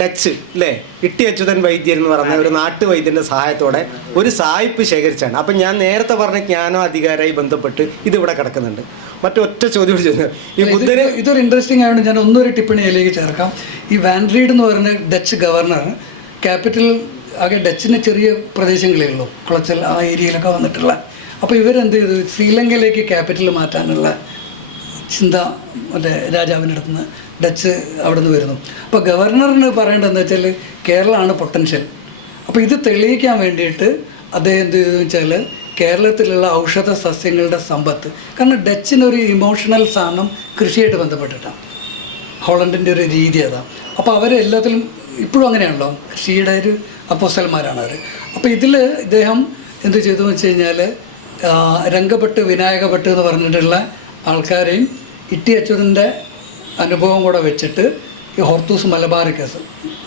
ഡച്ച് അല്ലേ ഇട്ടി അച്യുതൻ വൈദ്യൻ എന്ന് പറഞ്ഞ ഒരു നാട്ടുവൈദ്യൻ്റെ സഹായത്തോടെ ഒരു സായിപ്പ് ശേഖരിച്ചാണ്. അപ്പം ഞാൻ നേരത്തെ പറഞ്ഞ ജ്ഞാനോ അധികാരമായി ബന്ധപ്പെട്ട് ഇതിവിടെ കിടക്കുന്നുണ്ട്. മറ്റൊറ്റ ചോദ്യം ചോദിച്ചു ഈ ബുദ്ധന് ഇതൊരു ഇൻട്രസ്റ്റിംഗ് ആയതുകൊണ്ട് ഞാൻ ഒന്നൊരു ടിപ്പണിയിലേക്ക് ചേർക്കാം. ഈ വാൻ റീഡ് എന്ന് പറയുന്ന ഡച്ച് ഗവർണർ ക്യാപിറ്റൽ ആകെ ഡച്ചിന് ചെറിയ പ്രദേശങ്ങളേ ഉള്ളൂ, കുളച്ചൽ ആ ഏരിയയിലൊക്കെ വന്നിട്ടുള്ള. അപ്പോൾ ഇവരെന്ത് ചെയ്തു, ശ്രീലങ്കയിലേക്ക് ക്യാപിറ്റൽ മാറ്റാനുള്ള ചിന്ത മറ്റേ രാജാവിൻ്റെ അടുത്ത് നിന്ന് ഡച്ച് അവിടെ നിന്ന് വരുന്നു. അപ്പോൾ ഗവർണറിന് പറയേണ്ടതെന്ന് വെച്ചാൽ കേരളമാണ് പൊട്ടൻഷ്യൽ. അപ്പോൾ ഇത് തെളിയിക്കാൻ വേണ്ടിയിട്ട് അദ്ദേഹം എന്ത് ചെയ്തെന്ന് വെച്ചാൽ കേരളത്തിലുള്ള ഔഷധ സസ്യങ്ങളുടെ സമ്പത്ത്, കാരണം ഡച്ചിനൊരു ഇമോഷണൽ സാധനം കൃഷിയായിട്ട് ബന്ധപ്പെട്ടിട്ടാണ്. ഹോളണ്ടിൻ്റെ ഒരു രീതി അതാണ്. അപ്പോൾ അവരെല്ലാത്തിലും ഇപ്പോഴും അങ്ങനെയാണല്ലോ, കൃഷിയുടെ ഒരു അപ്പോസ്റ്റലന്മാരാണ് അവർ. അപ്പോൾ ഇതിൽ ഇദ്ദേഹം എന്ത് ചെയ്തു എന്ന് വെച്ച് കഴിഞ്ഞാൽ രംഗഭട്ട്, വിനായകഭട്ട് എന്ന് പറഞ്ഞിട്ടുള്ള ആൾക്കാരെയും ഇട്ടി അച്യുതൻ്റെ അനുഭവം കൂടെ വെച്ചിട്ട് ഈ ഹോർത്തൂസ് മലബാറിക്കസ്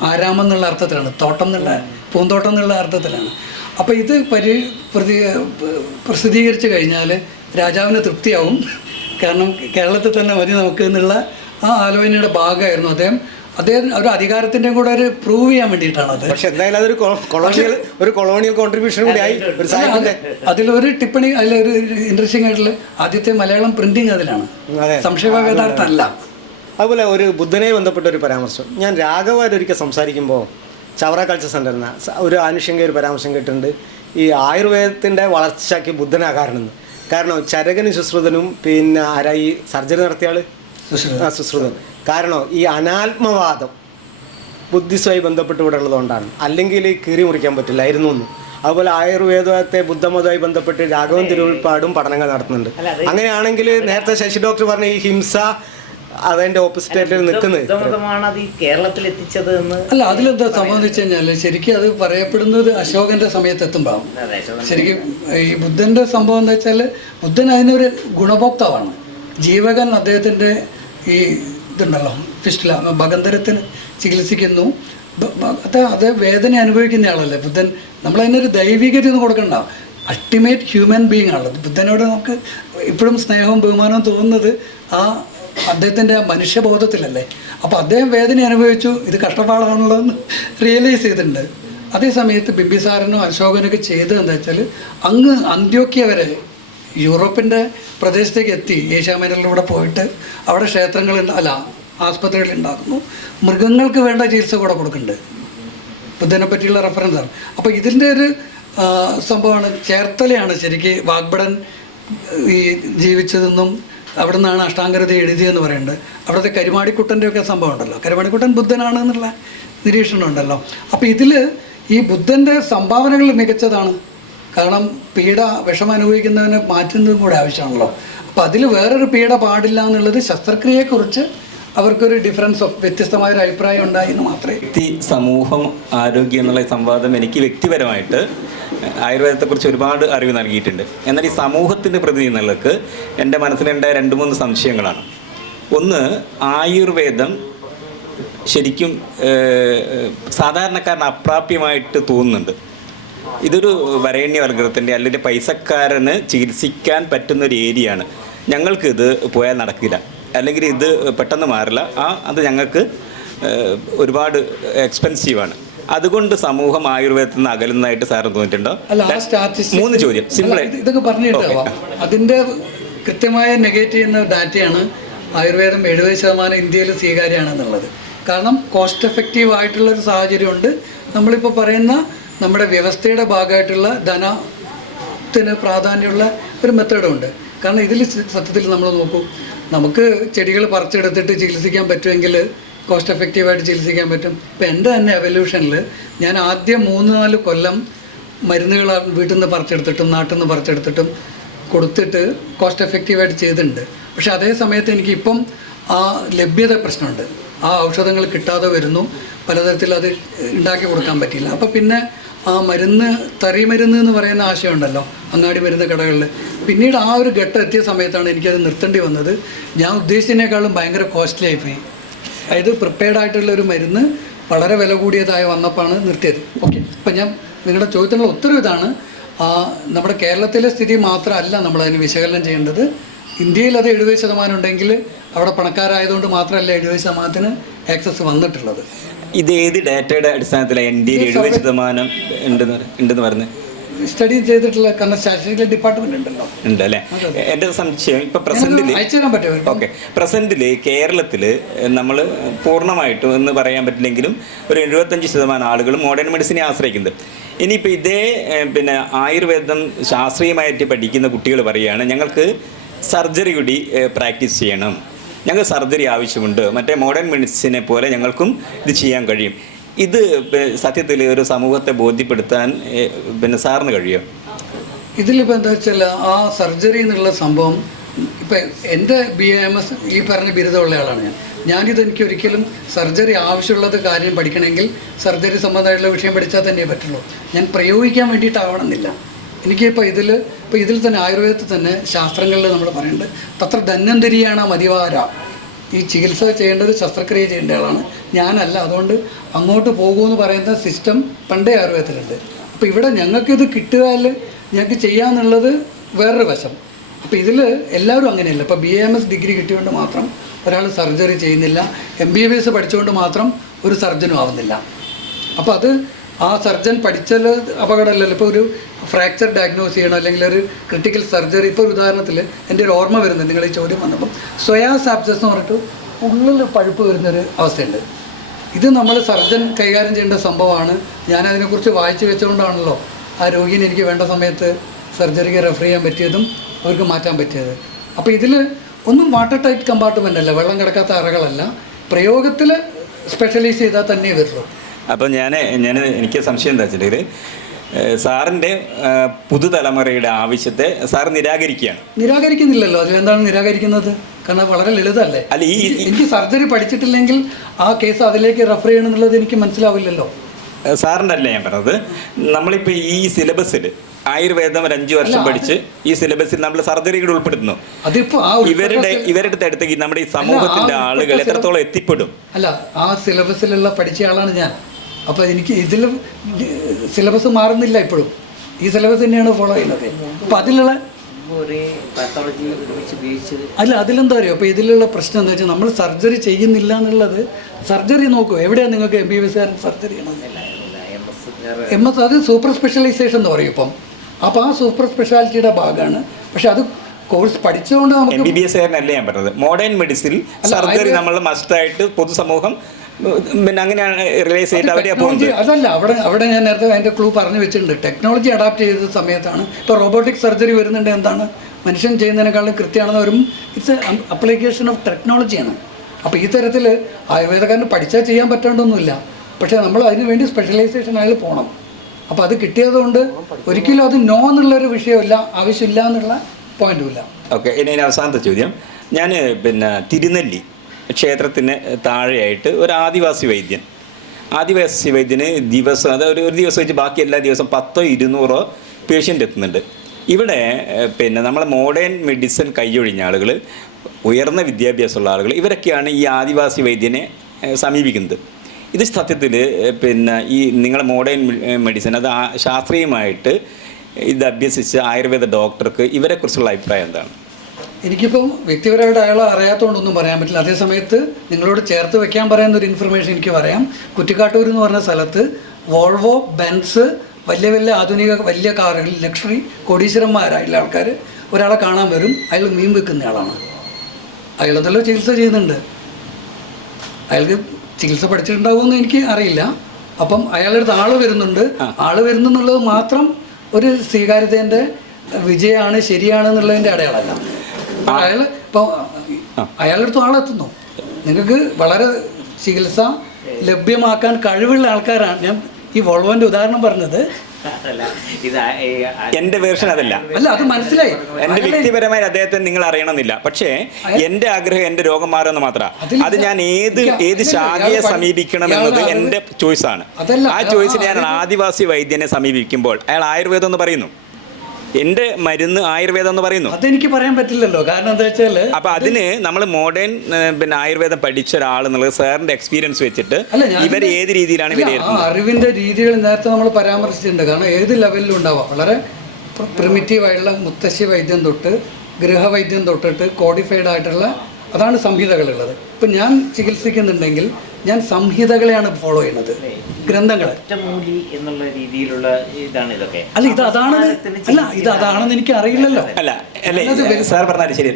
ആരാമം എന്നുള്ള അർത്ഥത്തിലാണ്, തോട്ടം എന്നുള്ള പൂന്തോട്ടം എന്നുള്ള അർത്ഥത്തിലാണ്. അപ്പോൾ ഇത് പ്രസിദ്ധീകരിച്ച് കഴിഞ്ഞാൽ രാജാവിന് തൃപ്തിയാവും, കാരണം കേരളത്തിൽ തന്നെ മതി നമുക്ക് എന്നുള്ള ആ ആലോചനയുടെ ഭാഗമായിരുന്നു അദ്ദേഹം ഒരു അധികാരത്തിൻ്റെയും കൂടെ ഒരു പ്രൂവ് ചെയ്യാൻ വേണ്ടിയിട്ടാണ് അത്. പക്ഷേ എന്തായാലും അതൊരു കൊളോണിയൽ കോൺട്രിബ്യൂഷൻ കൂടി ആയി. അതിലൊരു ടിപ്പണി, അതിലൊരു ഇൻട്രസ്റ്റിംഗ് ആയിട്ടുള്ള ആദ്യത്തെ മലയാളം പ്രിന്റിങ് അതിലാണ്, സംശയവേദാർത്ഥമല്ല. അതുപോലെ ഒരു ബുദ്ധനെ ബന്ധപ്പെട്ട ഒരു പരാമർശം ഞാൻ രാഘവാരൊരിക്കൽ സംസാരിക്കുമ്പോൾ ചവറ കൾച്ചർ സെൻ്ററിൽ ഒരു ആനുഷംഗ ഒരു പരാമർശം കേട്ടിട്ടുണ്ട്. ഈ ആയുർവേദത്തിൻ്റെ വളർച്ചയ്ക്ക് ബുദ്ധനാ കാരണം. കാരണം ചരകനും ശുശ്രുതനും പിന്നെ ആരായി സർജറി നടത്തിയ ആൾ സുശ്രുതൻ. കാരണം ഈ അനാത്മവാദം ബുദ്ധിസമായി ബന്ധപ്പെട്ട് ഇവിടെ ഉള്ളതുകൊണ്ടാണ്. അല്ലെങ്കിൽ കീറി മുറിക്കാൻ പറ്റില്ലായിരുന്നു എന്ന്. അതുപോലെ ആയുർവേദത്തെ ബുദ്ധമതവുമായി ബന്ധപ്പെട്ട് രാഘവൻ തിരുവൾപ്പാടും പഠനങ്ങൾ നടത്തുന്നുണ്ട്. അങ്ങനെയാണെങ്കിൽ നേരത്തെ ശശി ഡോക്ടർ പറഞ്ഞ ഈ ഹിംസ അതിൻ്റെ ഓപ്പോസിറ്റായിട്ട് നിൽക്കുന്നത് കേരളത്തിൽ എത്തിച്ചത് എന്ന് അല്ല, അതിലെന്താ സംബന്ധിച്ച് കഴിഞ്ഞാൽ ശരിക്കും അത് പറയപ്പെടുന്നത് അശോകന്റെ സമയത്ത് എത്തുമ്പോഴാണ്. ശരിക്കും ഈ ബുദ്ധന്റെ സംഭവം എന്താ വെച്ചാൽ ബുദ്ധൻ അതിനൊരു ഗുണഭോക്താവാണ്. ജീവകൻ അദ്ദേഹത്തിൻ്റെ ഈ ഇതുണ്ടല്ലോ ഫിസ്റ്റുല ഭഗന്തരത്തിന് ചികിത്സിക്കുന്നു. അത് വേദന അനുഭവിക്കുന്ന ആളല്ലേ ബുദ്ധൻ. നമ്മളതിനൊരു ദൈവികത ഒന്നും കൊടുക്കണ്ട. അൾട്ടിമേറ്റ് ഹ്യൂമൻ ബീങ് ആണല്ലോ ബുദ്ധനോട്. നമുക്ക് ഇപ്പോഴും സ്നേഹവും ബഹുമാനവും തോന്നുന്നത് ആ അദ്ദേഹത്തിൻ്റെ മനുഷ്യബോധത്തിലല്ലേ. അപ്പോൾ അദ്ദേഹം വേദന അനുഭവിച്ചു, ഇത് കഷ്ടപ്പാടാണുള്ളതെന്ന് റിയലൈസ് ചെയ്തിട്ടുണ്ട്. അതേ സമയത്ത് ബിംബിസാരനും അശോകനൊക്കെ ചെയ്തത് എന്താ വെച്ചാൽ അങ്ങ് അന്ത്യോക്യ വരെ യൂറോപ്പിൻ്റെ പ്രദേശത്തേക്ക് എത്തി. ഏഷ്യ മൈനറിലൂടെ പോയിട്ട് അവിടെ ക്ഷേത്രങ്ങൾ അല്ല ആസ്പത്രികൾ ഉണ്ടാക്കുന്നു. മൃഗങ്ങൾക്ക് വേണ്ട ചികിത്സ കൂടെ കൊടുക്കുന്നുണ്ട്. ബുദ്ധനെ പറ്റിയുള്ള റെഫറൻസാണ്. അപ്പോൾ ഇതിൻ്റെ ഒരു സംഭവമാണ്. ചേർത്തലയാണ് ശരിക്ക് വാഗ്ഭടൻ ഈ ജീവിച്ചതെന്നും അവിടെ നിന്നാണ് അഷ്ടാംഗരത എഴുതിയെന്ന് പറയുന്നുണ്ട്. അവിടുത്തെ കരുമാടിക്കുട്ടൻ്റെ ഒക്കെ സംഭവം ഉണ്ടല്ലോ. കരുമാടിക്കുട്ടൻ ബുദ്ധനാണ് എന്നുള്ള നിരീക്ഷണം ഉണ്ടല്ലോ. അപ്പോൾ ഇതിൽ ഈ ബുദ്ധൻ്റെ സംഭാവനകൾ മികച്ചതാണ്. കാരണം പീഡ വിഷം അനുഭവിക്കുന്നതിനെ മാറ്റുന്നതും കൂടെ ആവശ്യമാണല്ലോ. അപ്പോൾ അതിൽ വേറൊരു പീഡ പാടില്ല എന്നുള്ളത് ശസ്ത്രക്രിയയെക്കുറിച്ച് അവർക്കൊരു ഡിഫറൻസ് ഓഫ് വ്യത്യസ്തമായൊരു അഭിപ്രായം ഉണ്ടായി എന്ന് മാത്രമേ. വ്യക്തി സമൂഹം ആരോഗ്യം എന്നുള്ള സംവാദം എനിക്ക് വ്യക്തിപരമായിട്ട് ആയുർവേദത്തെക്കുറിച്ച് ഒരുപാട് അറിവ് നൽകിയിട്ടുണ്ട്. എന്നാൽ ഈ സമൂഹത്തിൻ്റെ പ്രതിനിധി എന്നുള്ളവർക്ക് എൻ്റെ മനസ്സിലുണ്ടായ 2-3 സംശയങ്ങളാണ്. ഒന്ന്, ആയുർവേദം ശരിക്കും സാധാരണക്കാരന് അപ്രാപ്യമായിട്ട് തോന്നുന്നുണ്ട്. ഇതൊരു വരേണ്യവർഗത്തിൻ്റെ അല്ലെങ്കിൽ പൈസക്കാരന് ചികിത്സിക്കാൻ പറ്റുന്നൊരു ഏരിയയാണ്. ഞങ്ങൾക്കിത് പോയാൽ നടക്കില്ല, അല്ലെങ്കിൽ ഇത് പെട്ടെന്ന് മാറില്ല, അത് ഞങ്ങൾക്ക് ഒരുപാട് എക്സ്പെൻസീവാണ്. അതുകൊണ്ട് സമൂഹം ആയുർവേദത്തിൽ നിന്ന് അകലുന്നതായിട്ട് സാറിന് തോന്നിയിട്ടുണ്ടോ? 3 ചോദ്യം സിമ്പിൾ. ഇതൊക്കെ പറഞ്ഞിട്ടാവാം. അതിൻ്റെ കൃത്യമായ നെഗേറ്റ് ചെയ്യുന്ന ഡാറ്റയാണ് ആയുർവേദം 70% ഇന്ത്യയിൽ സ്വീകാര്യമാണെന്നുള്ളത്. കാരണം കോസ്റ്റ് എഫക്റ്റീവ് ആയിട്ടുള്ളൊരു സാഹചര്യമുണ്ട്. നമ്മളിപ്പോൾ പറയുന്ന നമ്മുടെ വ്യവസ്ഥയുടെ ഭാഗമായിട്ടുള്ള ധനത്തിന് പ്രാധാന്യമുള്ള ഒരു മെത്തേഡുണ്ട്. കാരണം ഇതിൽ സത്യത്തിൽ നമ്മൾ നോക്കൂ, നമുക്ക് ചെടികൾ പറിച്ചെടുത്തിട്ട് ചികിത്സിക്കാൻ പറ്റുമെങ്കിൽ കോസ്റ്റ് എഫക്റ്റീവായിട്ട് ചികിത്സിക്കാൻ പറ്റും. ഇപ്പം എൻ്റെ തന്നെ എവല്യൂഷനിൽ ഞാൻ ആദ്യം 3-4 കൊല്ലം മരുന്നുകൾ വീട്ടിൽ നിന്ന് പറിച്ചെടുത്തിട്ടും നാട്ടിൽ നിന്ന് പറിച്ചെടുത്തിട്ടും കൊടുത്തിട്ട് കോസ്റ്റ് എഫക്റ്റീവായിട്ട് ചെയ്തിട്ടുണ്ട്. പക്ഷേ അതേ സമയത്ത് എനിക്കിപ്പം ആ ലഭ്യത പ്രശ്നമുണ്ട്. ആ ഔഷധങ്ങൾ കിട്ടാതെ വരുന്നു, പലതരത്തിൽ അത് ഉണ്ടാക്കി കൊടുക്കാൻ പറ്റില്ല. അപ്പോൾ പിന്നെ ആ മരുന്ന് തറി മരുന്ന് എന്ന് പറയുന്ന ആശയമുണ്ടല്ലോ അങ്ങാടി മരുന്ന് കടകളിൽ. പിന്നീട് ആ ഒരു ഘട്ടം എത്തിയ സമയത്താണ് എനിക്കത് നിർത്തേണ്ടി വന്നത്. ഞാൻ ഉദ്ദേശിച്ചതിനേക്കാളും ഭയങ്കര കോസ്റ്റ്ലി ആയിപ്പോയി. അതായത് പ്രിപ്പയർഡ് ആയിട്ടുള്ള ഒരു മരുന്ന് വളരെ വില കൂടിയതായി വന്നപ്പോഴാണ് നിർത്തിയത്. ഓക്കെ, അപ്പം ഞാൻ നിങ്ങളുടെ ചോദ്യത്തിനുള്ള ഉത്തരവ് ഇതാണ്. നമ്മുടെ കേരളത്തിലെ സ്ഥിതി മാത്രമല്ല നമ്മളതിന് വിശകലനം ചെയ്യേണ്ടത്. ഇന്ത്യയിൽ അത് 70% ഉണ്ടെങ്കിൽ അവിടെ പണക്കാരായതുകൊണ്ട് മാത്രമല്ല 70% ആക്സസ് വന്നിട്ടുള്ളത്. ഇത് ഏത് ഡാറ്റയുടെ അടിസ്ഥാനത്തിലാണ് ഇന്ത്യയിൽ 70% ഉണ്ടെന്ന് പറഞ്ഞത്? സ്റ്റഡി ചെയ്തിട്ടുള്ള കാരണം സ്റ്റാറ്റിസ്റ്റിക്കൽ ഡിപ്പാർട്ട്മെന്റ് ഉണ്ടല്ലോ. ഉണ്ട് അല്ലേ? എൻ്റെ സംശയം ഇപ്പം പ്രസന്റിൽ ഓക്കെ പ്രസന്റിൽ കേരളത്തിൽ നമ്മൾ പൂർണ്ണമായിട്ടും എന്ന് പറയാൻ പറ്റില്ലെങ്കിലും ഒരു 75% ആളുകളും മോഡേൺ മെഡിസിനെ ആശ്രയിക്കുന്നത്. ഇനിയിപ്പോൾ ഇതേ ആയുർവേദം ശാസ്ത്രീയമായിട്ട് പഠിക്കുന്ന കുട്ടികൾ പറയുകയാണ് ഞങ്ങൾക്ക് സർജറി കൂടി പ്രാക്ടീസ് ചെയ്യണം, ഞങ്ങൾക്ക് സർജറി ആവശ്യമുണ്ട്, മറ്റേ മോഡേൺ മെഡിസിനെ പോലെ ഞങ്ങൾക്കും ഇത് ചെയ്യാൻ കഴിയും. ഇത് സത്യത്തിൽ ഒരു സമൂഹത്തെ ബോധ്യപ്പെടുത്താൻ സാറിന് കഴിയുമോ? ഇതിലിപ്പോൾ എന്താ വെച്ചാൽ ആ സർജറി എന്നുള്ള സംഭവം ഇപ്പം എൻ്റെ BAMS ഈ പറഞ്ഞ ബിരുദമുള്ള ആളാണ് ഞാനിത് എനിക്ക് ഒരിക്കലും സർജറി ആവശ്യമുള്ളത് കാര്യം പഠിക്കണമെങ്കിൽ സർജറി സംബന്ധമായിട്ടുള്ള വിഷയം പഠിച്ചാൽ തന്നെ പറ്റുള്ളൂ. ഞാൻ പ്രയോഗിക്കാൻ വേണ്ടിയിട്ടാവണമെന്നില്ല. എനിക്കിപ്പോൾ ഇതിൽ തന്നെ ആയുർവേദത്തിൽ തന്നെ ശാസ്ത്രങ്ങളിൽ നമ്മൾ പറയുന്നുണ്ട് തത്ര ധന്വന്തരിയാണ് മതിവാര. ഈ ചികിത്സ ചെയ്യേണ്ടത് ശസ്ത്രക്രിയ ചെയ്യേണ്ട ആളാണ്, ഞാനല്ല. അതുകൊണ്ട് അങ്ങോട്ട് പോകുമെന്ന് പറയുന്ന സിസ്റ്റം പണ്ടേ ആയുർവേദത്തിലുണ്ട്. അപ്പോൾ ഇവിടെ ഞങ്ങൾക്കിത് കിട്ടുകയാൽ ഞങ്ങൾക്ക് ചെയ്യാമെന്നുള്ളത് വേറൊരു വശം. അപ്പോൾ ഇതിൽ എല്ലാവരും അങ്ങനെയല്ല. ഇപ്പോൾ BAMS ഡിഗ്രി കിട്ടിയതുകൊണ്ട് മാത്രം ഒരാൾ സർജറി ചെയ്യുന്നില്ല, MBBS പഠിച്ചുകൊണ്ട് മാത്രം ഒരു സർജനും ആവുന്നില്ല. അപ്പോൾ അത് ആ സർജൻ പഠിച്ചാൽ അപകടമല്ലല്ലോ. ഇപ്പോൾ ഒരു ഫ്രാക്ചർ ഡയഗ്നോസ് ചെയ്യണം അല്ലെങ്കിൽ ഒരു ക്രിട്ടിക്കൽ സർജറി. ഇപ്പോൾ ഒരു ഉദാഹരണത്തിൽ എൻ്റെ ഒരു ഓർമ്മ വരുന്നത് നിങ്ങൾ ഈ ചോദ്യം വന്നപ്പം സ്വയാസ് ആബ്സസ് എന്ന് പറഞ്ഞിട്ട് ഉള്ളിൽ പഴുപ്പ് വരുന്നൊരു അവസ്ഥയുണ്ട്. ഇത് നമ്മൾ സർജൻ കൈകാര്യം ചെയ്യേണ്ട സംഭവമാണ്. ഞാനതിനെക്കുറിച്ച് വായിച്ചു വെച്ചുകൊണ്ടാണല്ലോ ആ രോഗിനെ എനിക്ക് വേണ്ട സമയത്ത് സർജറിക്ക് റെഫർ ചെയ്യാൻ പറ്റിയതും അവർക്ക് മാറ്റാൻ പറ്റിയത്. അപ്പോൾ ഇതിൽ ഒന്നും വാട്ടർ ടൈറ്റ് കമ്പാർട്ട്മെൻ്റ് അല്ല, വെള്ളം കിടക്കാത്ത അറകളല്ല. പ്രയോഗത്തിൽ സ്പെഷ്യലൈസ് ചെയ്താൽ തന്നെ വരുള്ളൂ. അപ്പോൾ എനിക്ക് സംശയം എന്താ വെച്ചിട്ടുണ്ടെങ്കിൽ സാറിൻ്റെ പുതുതലമുറയുടെ ആവശ്യത്തെ സാർ നിരാകരിക്കുന്നില്ലല്ലോ. അതിലെന്താണ് നിരാകരിക്കുന്നത്? കാരണം വളരെ ലളിതമല്ലേ. അല്ല, എനിക്ക് സർജറി പഠിച്ചിട്ടില്ലെങ്കിൽ ആ കേസ് അതിലേക്ക് റെഫർ ചെയ്യണം എന്നുള്ളത് എനിക്ക് മനസ്സിലാവില്ലല്ലോ. സാറിൻ്റെ അല്ലേ ഞാൻ പറഞ്ഞത്. നമ്മളിപ്പോൾ ഈ സിലബസിൽ ആയുർവേദം ഒരു 5 വർഷം പഠിച്ച് ഈ സിലബസിൽ നമ്മൾ സർജറി കൂടെ ഉൾപ്പെടുത്തുന്നു. അതിപ്പോൾ ഇവരുടെ അടുത്തേക്ക് നമ്മുടെ ഈ സമൂഹത്തിൻ്റെ ആളുകൾ എത്രത്തോളം എത്തിപ്പെടും? അല്ല, ആ സിലബസിലുള്ള പഠിച്ച ആളാണ് ഞാൻ. അപ്പോൾ എനിക്ക് ഇതിലും സിലബസ് മാറുന്നില്ല. ഇപ്പോഴും ഈ സിലബസ് തന്നെയാണ് ഫോളോ ചെയ്യുന്നത്. അപ്പോൾ അതിലുള്ള അല്ല, അതിലെന്താ പറയുക, അപ്പോൾ ഇതിലുള്ള പ്രശ്നം എന്താ വെച്ചാൽ നമ്മൾ സർജറി ചെയ്യുന്നില്ല എന്നുള്ളത്. സർജറി നോക്കൂ, എവിടെയാണ് നിങ്ങൾക്ക് MBBS സർജറി ചെയ്യണമെന്നില്ല. MS അത് സൂപ്പർ സ്പെഷ്യലൈസേഷൻ എന്ന് പറയും ഇപ്പം. അപ്പോൾ ആ സൂപ്പർ സ്പെഷ്യാലിറ്റിയുടെ ഭാഗമാണ്. പക്ഷെ അത് കോഴ്സ് പഠിച്ചുകൊണ്ട് നമുക്ക് MBBS അല്ലേ ഞാൻ പറഞ്ഞത്. മോഡേൺ മെഡിസിൻ സർജറി നമ്മൾ മസ്റ്റായിട്ട് പൊതുസമൂഹം പിന്നെ അങ്ങനെയാണ് റിലൈസ് ചെയ്തിട്ട് അവരെ പോകുന്നത്. അതല്ല, അവിടെ ഞാൻ നേരത്തെ അതിൻ്റെ ക്ലൂ പറഞ്ഞു വെച്ചിട്ടുണ്ട്. ടെക്നോളജി അഡാപ്റ്റ് ചെയ്ത സമയത്താണ് ഇപ്പോൾ റോബോട്ടിക് സർജറി വരുന്നുണ്ട്. എന്താണ് മനുഷ്യൻ ചെയ്യുന്നതിനേക്കാളും കൃത്യമാണെന്ന് വരും. ഇറ്റ്സ് അപ്ലിക്കേഷൻ ഓഫ് ടെക്നോളജിയാണ്. അപ്പോൾ ഈ തരത്തിൽ ആയുർവേദക്കാരന് പഠിച്ചാൽ ചെയ്യാൻ പറ്റാണ്ടൊന്നുമില്ല. പക്ഷേ നമ്മൾ അതിന് വേണ്ടി സ്പെഷ്യലൈസേഷൻ അയാൾ പോകണം. അപ്പോൾ അത് കിട്ടിയതുകൊണ്ട് ഒരിക്കലും അത് നോ എന്നുള്ളൊരു വിഷയമില്ല, ആവശ്യമില്ല എന്നുള്ള പോയിന്റുമില്ല. ഓക്കെ, ഇനി അവസാനത്തെ ചോദ്യം. ഞാൻ പിന്നെ തിരുനെല്ലി ക്ഷേത്രത്തിന് താഴെയായിട്ട് ഒരു ആദിവാസി വൈദ്യന് ദിവസം, അതായത് ഒരു ദിവസം വെച്ച് ബാക്കി എല്ലാ ദിവസം 10-200 പേഷ്യൻ്റ് എത്തുന്നുണ്ട്. ഇവിടെ പിന്നെ നമ്മൾ മോഡേൺ മെഡിസിൻ കൈയൊഴിഞ്ഞ ആളുകൾ, ഉയർന്ന വിദ്യാഭ്യാസമുള്ള ആളുകൾ, ഇവരൊക്കെയാണ് ഈ ആദിവാസി വൈദ്യനെ സമീപിക്കുന്നത്. ഇത് സത്യത്തിൽ പിന്നെ ഈ നിങ്ങളുടെ മോഡേൺ മെഡിസിൻ അത് ശാസ്ത്രീയമായിട്ട് ഇത് അഭ്യസിച്ച് ആയുർവേദ ഡോക്ടർക്ക് ഇവരെക്കുറിച്ചുള്ള അഭിപ്രായം എന്താണ്? എനിക്കിപ്പം വ്യക്തിപരമായിട്ട് അയാളെ അറിയാത്തതുകൊണ്ടൊന്നും പറയാൻ പറ്റില്ല. അതേസമയത്ത് നിങ്ങളോട് ചേർത്ത് വെക്കാൻ പറയുന്ന ഒരു ഇൻഫർമേഷൻ എനിക്ക് പറയാം. കുറ്റിക്കാട്ടൂർ എന്ന് പറഞ്ഞ സ്ഥലത്ത് വോൾവോ, ബെൻസ്, വലിയ ആധുനിക വലിയ കാറുകൾ, ലക്ഷറി കോടീശ്വരന്മാരായുള്ള ആൾക്കാർ ഒരാളെ കാണാൻ വരും. അയാൾ മീൻ വെക്കുന്ന ആളാണ്. അയാളതെല്ലാം ചികിത്സ ചെയ്യുന്നുണ്ട്. അയാൾക്ക് ചികിത്സ പഠിച്ചിട്ടുണ്ടാവുമെന്ന് എനിക്ക് അറിയില്ല. അപ്പം അയാളുടെ അടുത്ത് ആൾ വരുന്നുള്ളത് മാത്രം ഒരു സ്വീകാര്യതേൻ്റെ വിജയമാണ്, ശരിയാണെന്നുള്ളതിൻ്റെ അടയാളമല്ല. അയാൾ ഇപ്പോൾ അയാളുടെ അടുത്ത് ആളെത്തുന്നു. നിങ്ങൾക്ക് വളരെ ചികിത്സ ലഭ്യമാക്കാൻ കഴിവുള്ള ആൾക്കാരാണ്. ഞാൻ ഈ വോൾവോൻ്റെ ഉദാഹരണം പറഞ്ഞത് എൻ്റെ വേർഷൻ അതല്ല. അല്ല, അത് മനസ്സിലായി. എൻ്റെ വ്യക്തിപരമായി അദ്ദേഹത്തെ നിങ്ങൾ അറിയണമെന്നില്ല. പക്ഷേ എൻ്റെ ആഗ്രഹം എൻ്റെ രോഗം മാറുമെന്ന് മാത്രമാണ്. അത് ഞാൻ ഏത് ശാഖയെ സമീപിക്കണം എന്നത് എൻ്റെ ചോയ്സാണ്. ആ ചോയ്സിൽ ഞാൻ ആദിവാസി വൈദ്യനെ സമീപിക്കുമ്പോൾ അയാൾ ആയുർവേദം എന്ന് പറയുന്നു, എൻ്റെ മരുന്ന് ആയുർവേദം എന്ന് പറയുന്നു. അതെനിക്ക് പറയാൻ പറ്റില്ലല്ലോ. കാരണം എന്താ വെച്ചാൽ അപ്പം അതിന് നമ്മൾ മോഡേൺ പിന്നെ ആയുർവേദം പഠിച്ച ഒരാൾ എന്നുള്ളത് സാറിൻ്റെ എക്സ്പീരിയൻസ് വെച്ചിട്ട് ഇവർ ഏത് രീതിയിലാണ് വിലയിരുത്തുന്നത്? അറിവിൻ്റെ രീതികൾ നേരത്തെ നമ്മൾ പരാമർശിച്ചിട്ടുണ്ട്. കാരണം ഏത് ലെവലിലും ഉണ്ടാവാം. വളരെ പ്രിമിറ്റീവായിട്ടുള്ള മുത്തശ്ശി വൈദ്യം തൊട്ട് ഗൃഹവൈദ്യം തൊട്ടിട്ട് കോഡിഫൈഡ് ആയിട്ടുള്ള അതാണ് സംഹിതകളുള്ളത്. ഇപ്പം ഞാൻ ചികിത്സിക്കുന്നുണ്ടെങ്കിൽ ഞാൻ സംഹിതകളെയാണ് ഫോളോ ചെയ്യുന്നത്, ഗ്രന്ഥങ്ങൾ. എന്നുള്ള രീതിയിലുള്ള ഇതാണ് ഇതൊക്കെ. അല്ല, ഇത് അതാണെന്ന് എനിക്ക് അറിയില്ലല്ലോ. അല്ലേ സാർ പറഞ്ഞാൽ ശരി.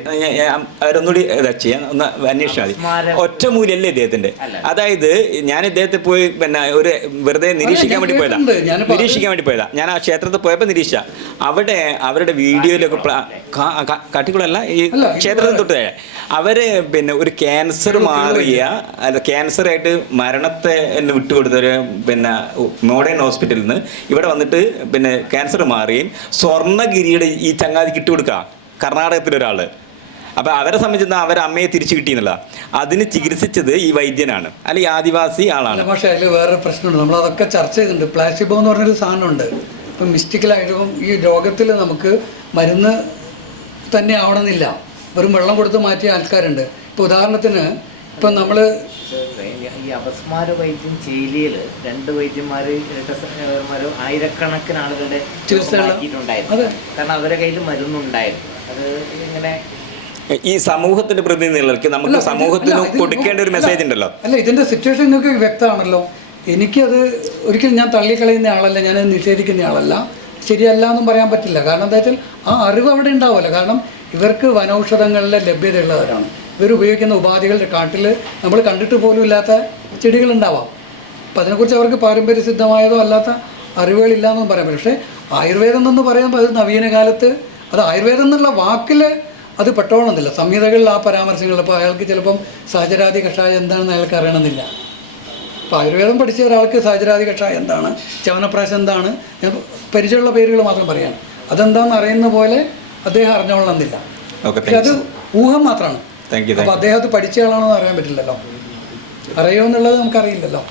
അവരൊന്നുകൂടി ചെയ്യാൻ ഒന്ന് അന്വേഷിച്ചാൽ മതി. ഒറ്റമൂലിയല്ലേ ഇദ്ദേഹത്തിൻ്റെ? അതായത് ഞാൻ ഇദ്ദേഹത്തെ പോയി പിന്നെ ഒരു വെറുതെ നിരീക്ഷിക്കാൻ വേണ്ടി പോയതാ. ഞാൻ ആ ക്ഷേത്രത്തിൽ പോയപ്പോൾ നിരീക്ഷിച്ച അവിടെ അവരുടെ വീഡിയോയിലൊക്കെ കാട്ടിക്കുളല്ല ഈ ക്ഷേത്രത്തിൽ തൊട്ട് അവര് പിന്നെ ഒരു ക്യാൻസർ മാറിയ ക്യാൻസറായിട്ട് മരണത്തെ വിട്ടുകൊടുത്തൊരു പിന്നെ മോഡേൺ ഹോസ്പിറ്റലിൽ നിന്ന് ഇവിടെ വന്നിട്ട് പിന്നെ ക്യാൻസർ മാറുകയും സ്വർണ്ണഗിരിയുടെ ഈ ചങ്ങാതിക്ക് ഇട്ടുകൊടുക്കുക കർണാടകത്തിലൊരാൾ. അപ്പോൾ അവരെ സംബന്ധിച്ച് അവരെ അമ്മയെ തിരിച്ചു കിട്ടിയെന്നുള്ള അതിന് ചികിത്സിച്ചത് ഈ വൈദ്യനാണ്, അല്ലെങ്കിൽ ആദിവാസി ആളാണ്. പക്ഷേ അതിൽ വേറെ പ്രശ്നമുണ്ട്. നമ്മളതൊക്കെ ചർച്ച ചെയ്തിട്ടുണ്ട്. പ്ലാസിബോ എന്ന് പറഞ്ഞൊരു സാധനമുണ്ട്. ഇപ്പം മിസ്റ്റിക്കലായിട്ടും ഈ രോഗത്തിൽ നമുക്ക് മരുന്ന് തന്നെ ആവണമെന്നില്ല, വെറും വെള്ളം കൊടുത്ത് മാറ്റിയ ആൾക്കാരുണ്ട്. ഇപ്പോൾ ഉദാഹരണത്തിന് ഇപ്പം നമ്മൾ ഈ അപസ്മാര വൈദ്യം ചേലിയിൽ 2 വൈദ്യന്മാരോ ആയിരക്കണക്കിന് ആളുകളുടെ ചികിത്സയുണ്ടായിരുന്നു. കാരണം അവരുടെ കയ്യിൽ മരുന്നുണ്ടായിരുന്നു. അത് ഇങ്ങനെ ഈ സമൂഹത്തിന്റെ പ്രതിനിധികൾക്ക് നമുക്ക് സമൂഹത്തിന് കൊടുക്കേണ്ട ഒരു മെസ്സേജ് ഉണ്ടല്ലോ. അല്ല, ഇതിൻ്റെ സിറ്റുവേഷൻ നിങ്ങൾക്ക് വ്യക്തമാണല്ലോ. എനിക്കത് ഒരിക്കലും ഞാൻ തള്ളിക്കളയുന്ന ആളല്ല, ഞാൻ നിഷേധിക്കുന്ന ആളല്ല. ശരിയല്ല എന്നും പറയാൻ പറ്റില്ല. കാരണം എന്താ വെച്ചാൽ ആ അറിവ് അവിടെ ഉണ്ടാവുമല്ലോ. കാരണം ഇവർക്ക് വനൌഷധങ്ങളിലെ ലഭ്യതയുള്ളവരാണ്. ഇവർ ഉപയോഗിക്കുന്ന ഉപാധികളുടെ കാട്ടിൽ നമ്മൾ കണ്ടിട്ട് പോലും ഇല്ലാത്ത ചെടികളുണ്ടാവാം. അപ്പം അതിനെക്കുറിച്ച് അവർക്ക് പാരമ്പര്യസിദ്ധമായതോ അല്ലാത്ത അറിവുകളില്ല എന്നും പറയാൻ പറ്റും. പക്ഷേ ആയുർവേദം എന്ന് പറയുമ്പോൾ അത് നവീന കാലത്ത് അത് ആയുർവേദം എന്നുള്ള വാക്കിൽ അത് പെട്ടോണമെന്നില്ല. സംഹിതകളിൽ ആ പരാമർശങ്ങൾ, ഇപ്പോൾ അയാൾക്ക് ചിലപ്പം സഹചരാതി കഷായം എന്താണെന്ന് അയാൾക്ക് അറിയണമെന്നില്ല. അപ്പോൾ ആയുർവേദം പഠിച്ച ഒരാൾക്ക് സഹചരാതി കഷായം എന്താണ്, ചവനപ്രാശം എന്താണ്, പരിചയമുള്ള പേരുകൾ മാത്രം പറയാണ്. അതെന്താണെന്ന് അറിയുന്ന പോലെ അദ്ദേഹം അറിഞ്ഞോളണമെന്നില്ല. പക്ഷെ അത് ഊഹം മാത്രമാണ്. അപ്പോൾ അദ്ദേഹം അത് പഠിച്ച ആളാണോ എന്ന് അറിയാൻ പറ്റില്ലല്ലോ, അറിയുമോ എന്നുള്ളത് നമുക്കറിയില്ലല്ലോ.